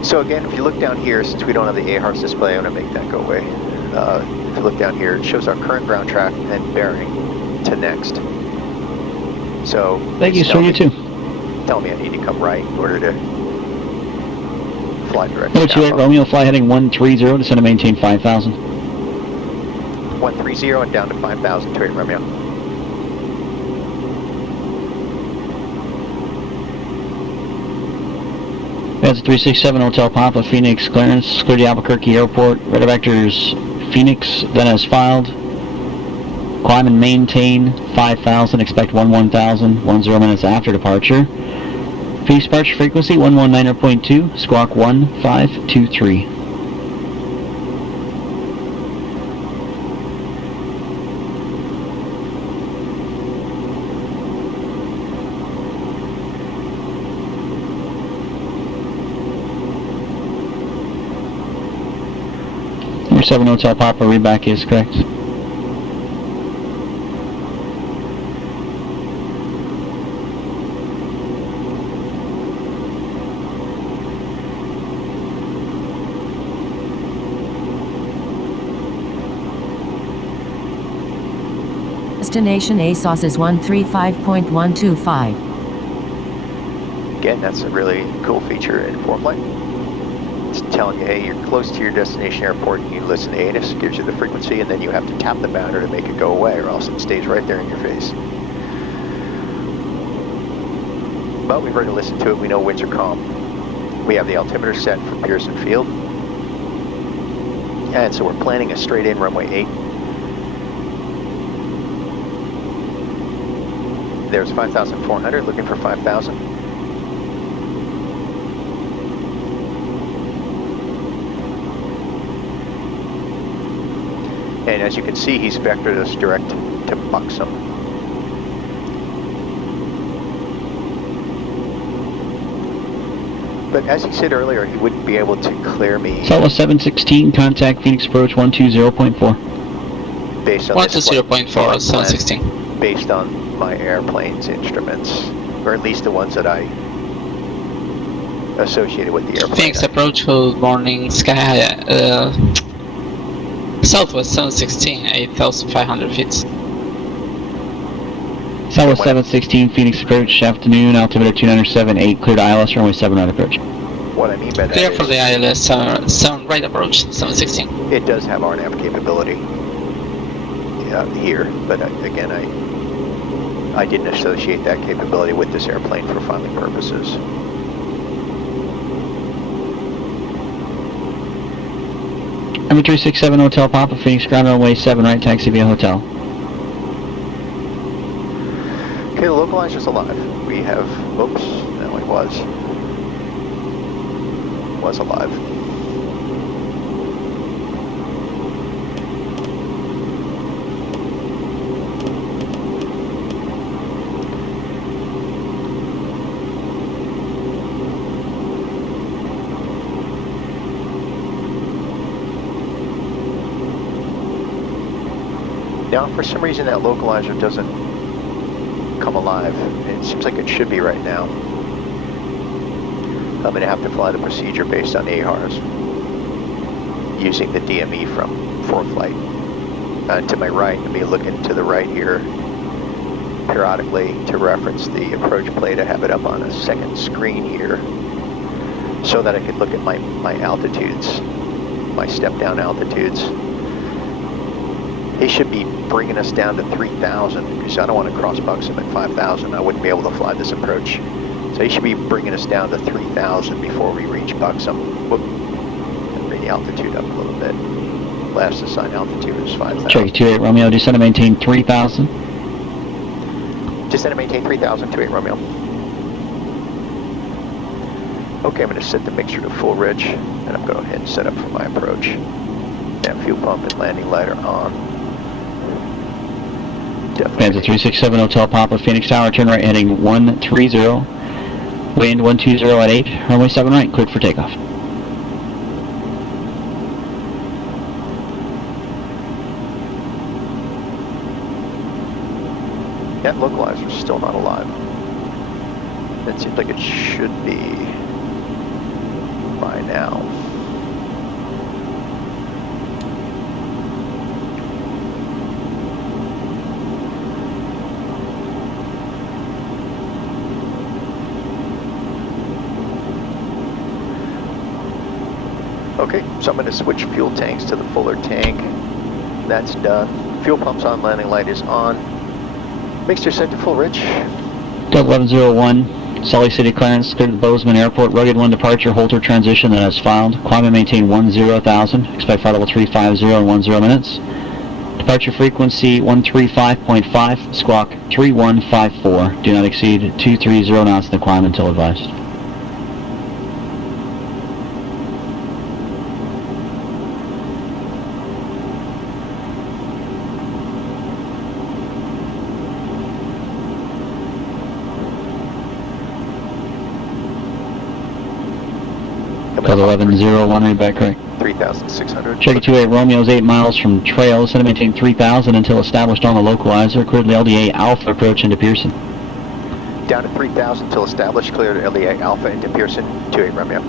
So again, if you look down here, since we don't have the AHARS display, I'm going to make that go away. If you look down here, it shows our current ground track and bearing to next. So Thank you, sir. You too. Tell me I need to come right in order to fly directly. Number 28 Romeo, fly heading 130, descend to maintain 5,000. 130 and down to 5,000, 28 Romeo. That's 367 Hotel Papa, Phoenix, clearance, clear to Albuquerque Airport, radar vectors Phoenix, then as filed. Climb and maintain 5,000, expect 11,000, 10 minutes after departure. Phoenix departure frequency 119.2, squawk 1523. Number 7 Hotel Papa, readback is correct. Destination ASOS is 135.125. Again, that's a really cool feature in Foreflight. It's telling you, hey, you're close to your destination airport, and you listen to ATIS, gives you the frequency, and then you have to tap the boundary to make it go away, or else it stays right there in your face. But we've already listened to it, we know winds are calm. We have the altimeter set for Pearson Field. And so we're planning a straight in runway 8. There's 5,400, looking for 5,000. And as you can see, he's vectored us direct to Buxom. But as he said earlier, he wouldn't be able to clear me. Southwest 716, contact Phoenix approach 120.4. Based on 120.4, 716. Based on my airplane's instruments, or at least the ones that I associated with the airplane. Phoenix approach, good morning, sky, Southwest 716, 8,500 feet. Southwest 716, Phoenix approach, afternoon, altimeter 297.8, clear to ILS, runway 7 right approach. What I mean by that Clear is, for the ILS, 7 right approach, 716. it does have RNAV capability here, but again, I didn't associate that capability with this airplane for filing purposes. Number 367 Hotel Papa, Phoenix ground runway 7 right, taxi via hotel. Okay, the localizer's alive. We have, oops, no, it was alive. Now, for some reason, that localizer doesn't come alive. It seems like it should be right now. I'm going to have to fly the procedure based on AHARS, using the DME from Foreflight. To my right, let me look into the right here. periodically to reference the approach plate. I have it up on a second screen here so that I could look at my altitudes, my step down altitudes. He should be bringing us down to 3,000 because I don't want to cross Buxom at 5,000. I wouldn't be able to fly this approach. So he should be bringing us down to 3,000 before we reach Buxom. Whoop. Bring the altitude up a little bit. Last assigned altitude is 5,000. Cherokee 28 Romeo, descend and maintain 3,000. Descend and maintain 3,000, 28 Romeo. Okay, I'm going to set the mixture to full rich, and I'm going to go ahead and set up for my approach. And fuel pump and landing lighter on. Panza 367 Hotel Papa, Phoenix Tower, turn right heading 130. Wind 120 at 8, runway 7 right, cleared for takeoff. That localizer's still not alive. It seems like it should be by now. Okay, so I'm going to switch fuel tanks to the fuller tank. That's done. Fuel pumps on, landing light is on. Mixture set to full rich. Delta 1101, Salt Lake City clearance, clear to the Bozeman Airport, rugged 1 departure, Holter transition that has filed. Climb and maintain 10,000, expect flight level 350 in 10 minutes. Departure frequency 135.5, squawk 3154. Do not exceed 230 knots in the climb until advised. Delta 1101, read back correct. 3,600. Cherokee 28 Romeo is 8 miles from trail, send to maintain 3,000 until established on the localizer, cleared the LDA Alpha approach into Pearson. Down to 3,000 until established, cleared LDA Alpha into Pearson, 28 Romeo.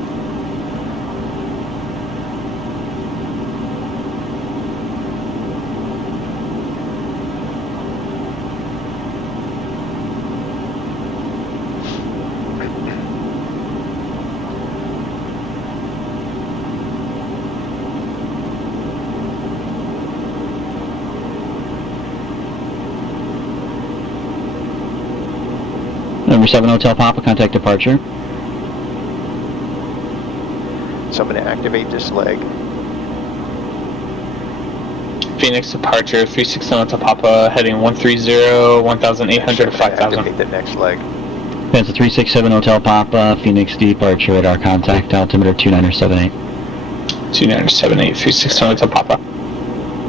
Number 7 Hotel Papa, contact departure. So I'm going to activate this leg. Phoenix departure, 367 Hotel Papa, heading 130, 1,800 to 5,000. Activate the next leg. Panza 367 Hotel Papa, Phoenix departure, radar contact, altimeter 2978. 2978, 367 Hotel Papa.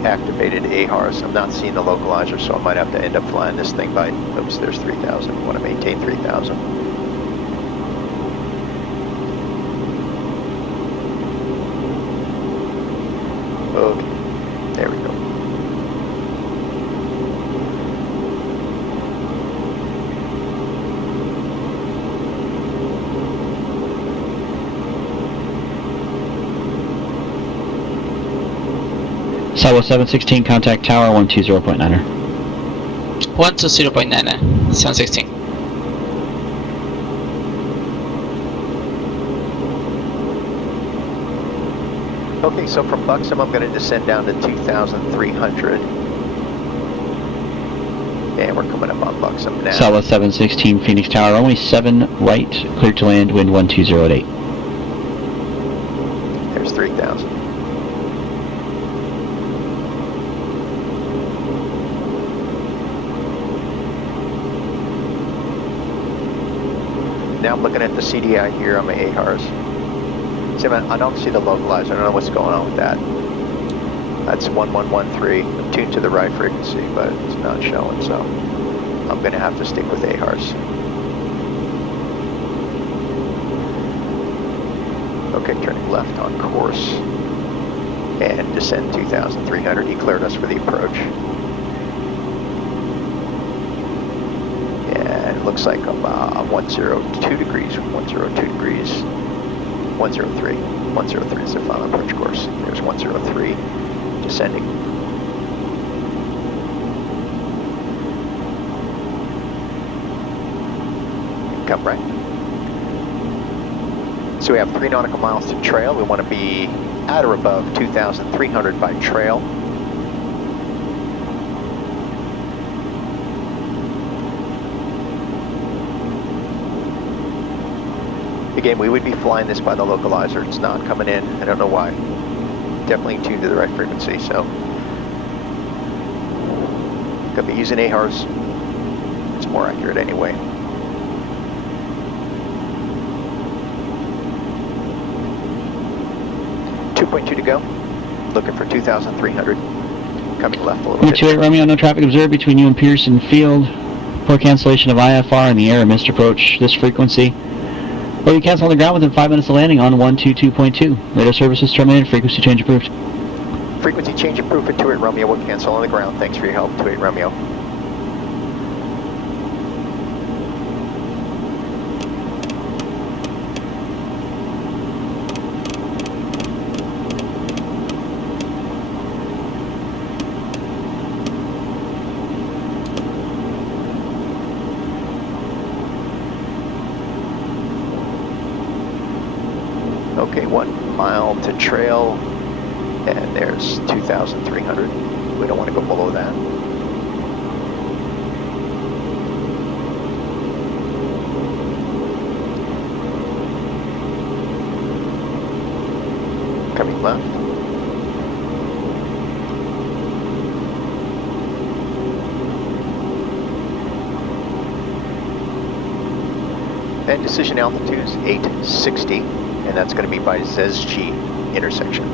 Activated AHARS. I'm not seeing the localizer, so I might have to end up flying this thing by, oops, there's 3,000. I want to maintain 3,000. Okay, there we go. Southwest 716, contact tower 120.9er. 120.9, 716. Okay, so from Buxom, I'm going to descend down to 2,300. And we're coming up on Buxom now. Southwest 716, Phoenix Tower, only 7 right, clear to land, wind 120 at 8. There's 3,000. Now I'm looking at the CDI here on my AHARS. See, I don't see the localizer. I don't know what's going on with that. That's 1113. I'm tuned to the right frequency, but it's not showing, so I'm going to have to stick with AHARS. Okay, turning left on course. And descend 2,300. He cleared us for the approach. And it looks like I'm 102 degrees, 102 degrees, 103. 103 is the final approach course. There's 103, descending. come right. So we have 3 nautical miles to trail. We want to be at or above 2,300 by trail. Again, we would be flying this by the localizer. It's not coming in. I don't know why. Definitely tuned to the right frequency, so. Gonna be using AHRS. It's more accurate anyway. .2 to go. Looking for 2,300. Coming left a little bit. 28 Romeo, no traffic observed between you and Pearson Field. Poor cancellation of IFR in the air, missed approach this frequency. Well, you cancel on the ground within 5 minutes of landing on 122.2. Radar services terminated, frequency change approved. Frequency change approved for 28 Romeo. We'll cancel on the ground. Thanks for your help, 28 Romeo. Okay, 1 mile to trail, and there's 2,300. We don't want to go below that. Coming left. And decision altitude is 860. And that's going to be by ZSG intersection.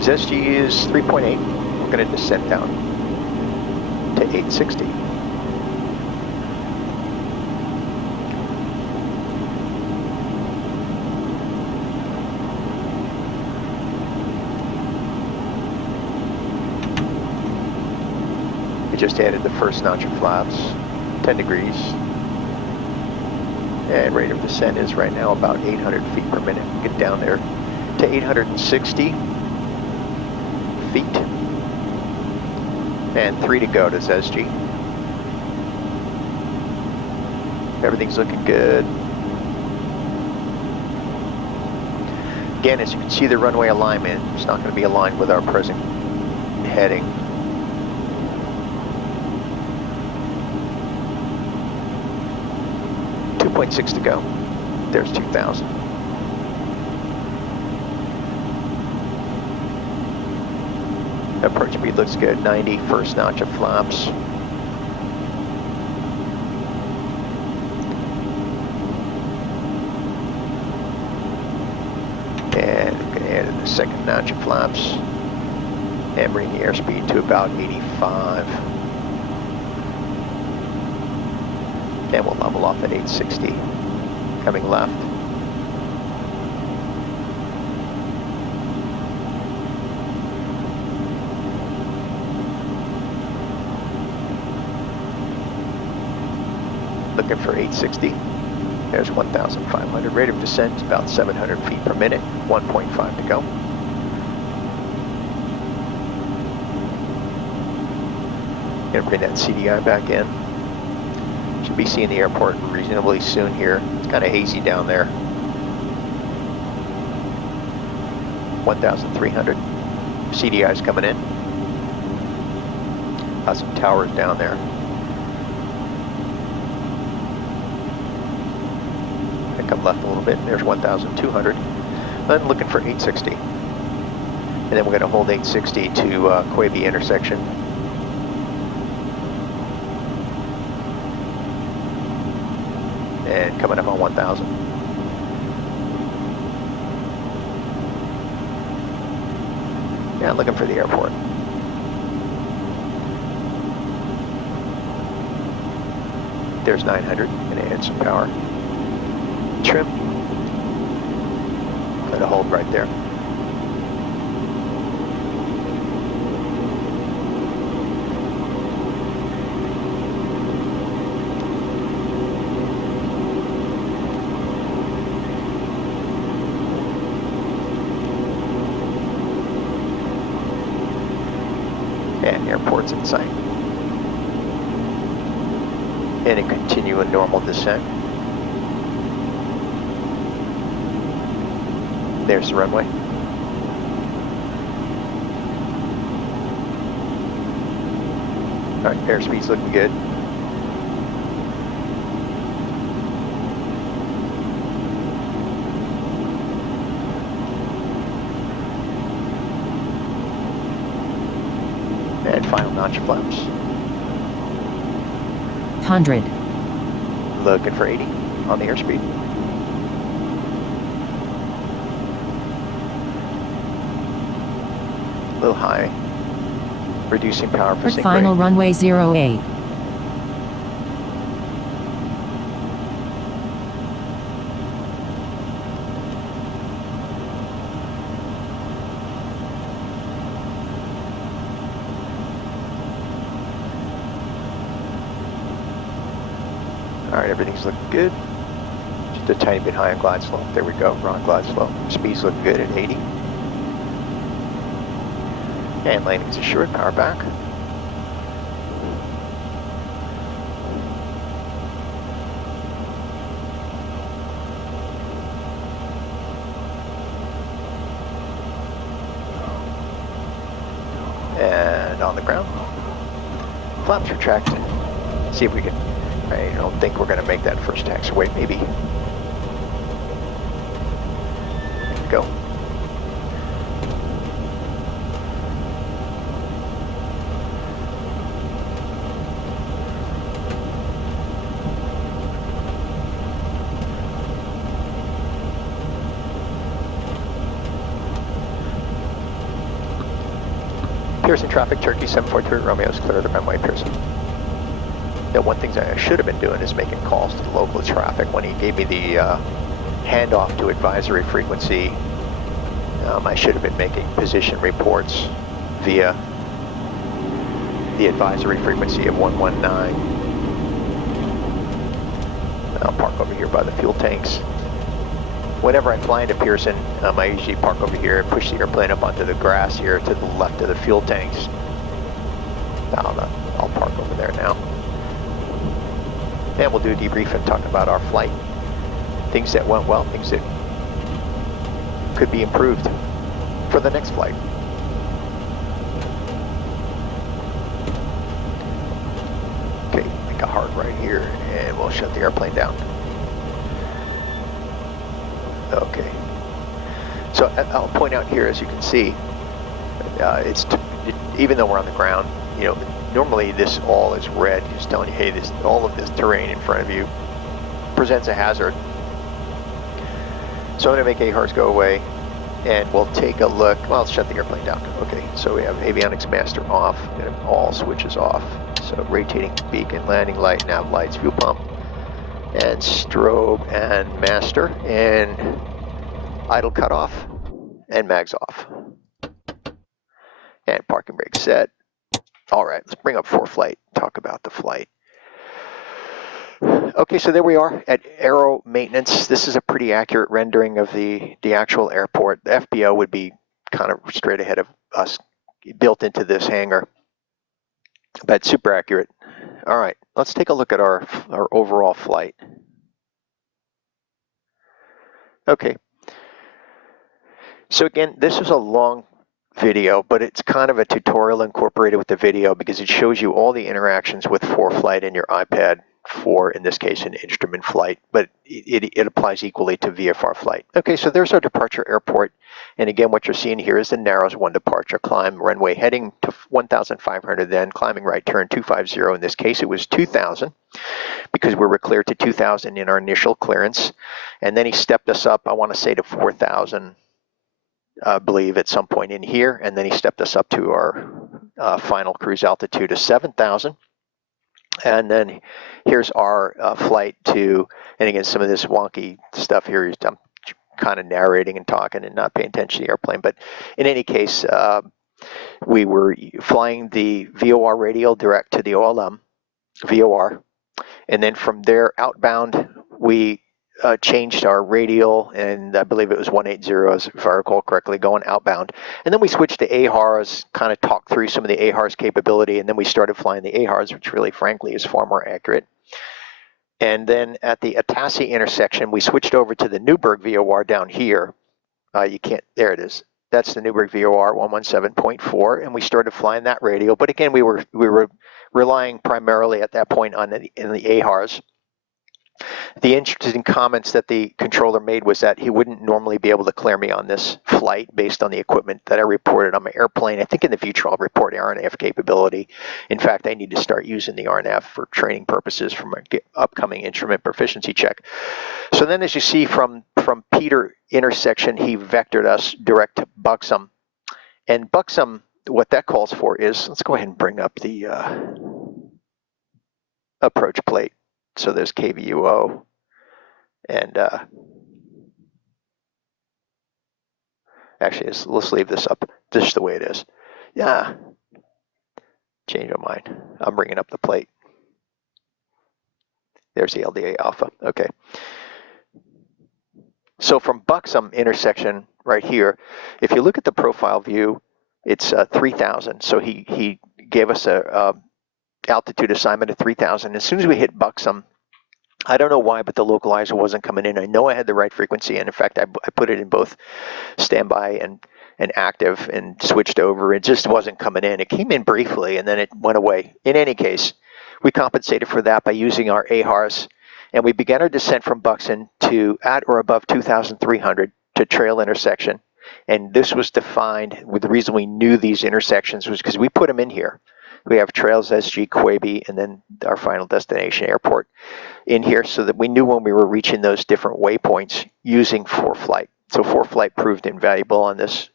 ZSG is 3.8. We're going to descend down to 860. Just added the first notch of flaps, 10 degrees. And rate of descent is right now about 800 feet per minute. Get down there to 860 feet. And 3 to go to ZSG. Everything's looking good. Again, as you can see, the runway alignment is not going to be aligned with our present heading. .6 to go. There's 2,000. Approach speed looks good. 90, first notch of flaps. And I'm going to add the second notch of flaps. And bring the airspeed to about 85. And we'll level off at 860. Coming left. Looking for 860. There's 1,500. Rate of descent is about 700 feet per minute. 1.5 to go. Gonna bring that CDI back in. Should be seeing the airport reasonably soon here. It's kind of hazy down there. 1,300. CDI's coming in. Got some towers down there. I come left a little bit. There's 1,200. Then looking for 860. And then we're going to hold 860 to KVUO intersection. And coming up on 1,000. Yeah, looking for the airport. There's 900, gonna add some power. Trim. Gonna hold right there. airport's in sight. And a continue a normal descent. There's the runway. All right, airspeed's looking good. And final notch of flaps. 100. Looking for 80 on the airspeed. A little high. Reducing power for sync Final rate. runway 08. All right, everything's looking good. Just a tiny bit high on glide slope. There we go, we're on glide slope. Speed's looking good at 80. And landing's assured, power back. And on the ground. Flaps retract. See if we can. I don't think we're going to make that first taxiway, maybe. Go. Pearson traffic, Turkey 743 Romeo's clear of the runway, Pearson. Now, one thing that I should have been doing is making calls to the local traffic. When he gave me the handoff to advisory frequency, I should have been making position reports via the advisory frequency of 119. I'll park over here by the fuel tanks. Whenever I fly into Pearson, I usually park over here and push the airplane up onto the grass here to the left of the fuel tanks. I'll park over there now. And we'll do a debrief and talk about our flight. Things that went well, things that could be improved for the next flight. Okay, make a hard right here and we'll shut the airplane down. Okay. So I'll point out here, as you can see, even though we're on the ground, you know, normally this all is red, just telling you, hey, all of this terrain in front of you presents a hazard. So I'm going to make AHRS go away, and we'll take a look. Well, let's shut the airplane down. Okay, so we have avionics master off, and all switches off. So rotating beacon, landing light, nav lights, fuel pump, and strobe and master, and idle cutoff, and mags off. And parking brake set. All right, let's bring up Foreflight, talk about the flight. Okay, so there we are at aero maintenance. This is a pretty accurate rendering of the actual airport. The FBO would be kind of straight ahead of us, built into this hangar, but super accurate. All right, let's take a look at our overall flight. Okay, so again, this is a long video, but it's kind of a tutorial incorporated with the video because it shows you all the interactions with Foreflight and your iPad for, in this case, an instrument flight, but it applies equally to VFR flight. Okay, so there's our departure airport. And again, what you're seeing here is the narrows one departure, climb runway heading to 1,500, then climbing right turn 250. In this case, it was 2,000 because we were cleared to 2,000 in our initial clearance. And then he stepped us up, I want to say, to 4,000. I believe at some point in here, and then he stepped us up to our final cruise altitude of 7,000. And then here's our flight to, and again, some of this wonky stuff here is I'm kind of narrating and talking and not paying attention to the airplane. But in any case, we were flying the VOR radial direct to the OLM, VOR. And then from there outbound, we changed our radial, and I believe it was 180, if I recall correctly, going outbound. And then we switched to AHARS, kind of talked through some of the AHARS capability, and then we started flying the AHARS, which really, frankly, is far more accurate. And then at the ATC intersection, we switched over to the Newburgh VOR down here. You can't, there it is. That's the Newburgh VOR 117.4, and we started flying that radial. But again, we were relying primarily at that point on the AHARS. The interesting comments that the controller made was that he wouldn't normally be able to clear me on this flight based on the equipment that I reported on my airplane. I think in the future I'll report RNAV capability. In fact, I need to start using the RNAV for training purposes for my upcoming instrument proficiency check. So then, as you see from Peter intersection, he vectored us direct to Buxom. And Buxom, what that calls for is, let's go ahead and bring up the approach plate. So there's KVUO, and actually, let's leave this up just the way it is. Yeah, change my mind. I'm bringing up the plate. There's the LDA alpha. Okay. So from Buxom intersection right here, if you look at the profile view, it's 3,000. So he gave us a altitude assignment of 3,000. As soon as we hit Buxom, I don't know why, but the localizer wasn't coming in. I know I had the right frequency, and in fact, I put it in both standby and active and switched over. It just wasn't coming in. It came in briefly, and then it went away. In any case, we compensated for that by using our AHARS, and we began our descent from Buxom to at or above 2,300 to trail intersection. And this was defined with the reason we knew these intersections was because we put them in here. We have trails, SG, Quaby, and then our final destination airport in here so that we knew when we were reaching those different waypoints using Foreflight. So Foreflight proved invaluable on this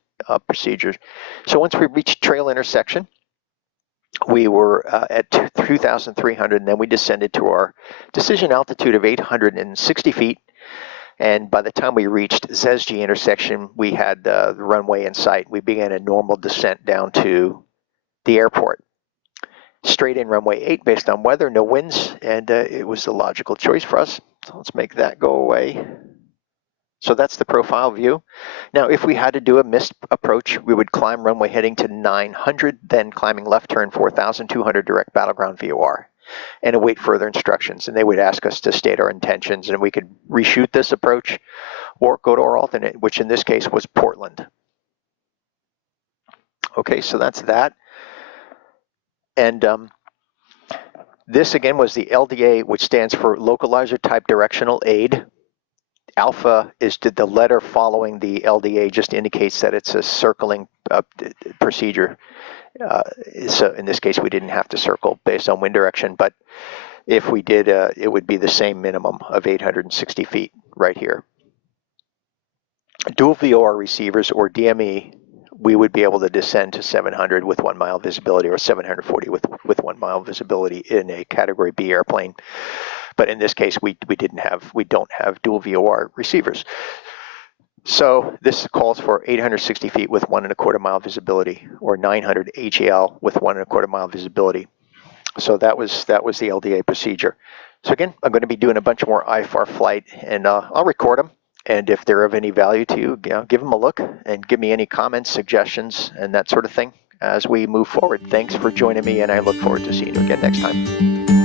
procedure. So once we reached trail intersection, we were at 2,300, and then we descended to our decision altitude of 860 feet. And by the time we reached Zesji intersection, we had the runway in sight. We began a normal descent down to the airport. Straight in runway 8 based on weather, no winds, and it was the logical choice for us. So let's make that go away. So that's the profile view. Now, if we had to do a missed approach, we would climb runway heading to 900, then climbing left turn 4,200 direct battleground VOR, and await further instructions. And they would ask us to state our intentions, and we could reshoot this approach or go to our alternate, which in this case was Portland. Okay, so that's that. And this again was the LDA, which stands for Localizer Type Directional Aid. Alpha is the letter following the LDA, just indicates that it's a circling procedure. So in this case, we didn't have to circle based on wind direction, but if we did, it would be the same minimum of 860 feet right here. Dual VOR receivers, or DME, we would be able to descend to 700 with 1 mile visibility, or 740 with 1 mile visibility in a Category B airplane. But in this case, we don't have dual VOR receivers. So this calls for 860 feet with 1 1/4 mile visibility, or 900 HAL with 1 1/4 mile visibility. So that was the LDA procedure. So again, I'm going to be doing a bunch more IFR flight, and I'll record them. And if they're of any value to you, give them a look and give me any comments, suggestions, and that sort of thing as we move forward. Thanks for joining me, and I look forward to seeing you again next time.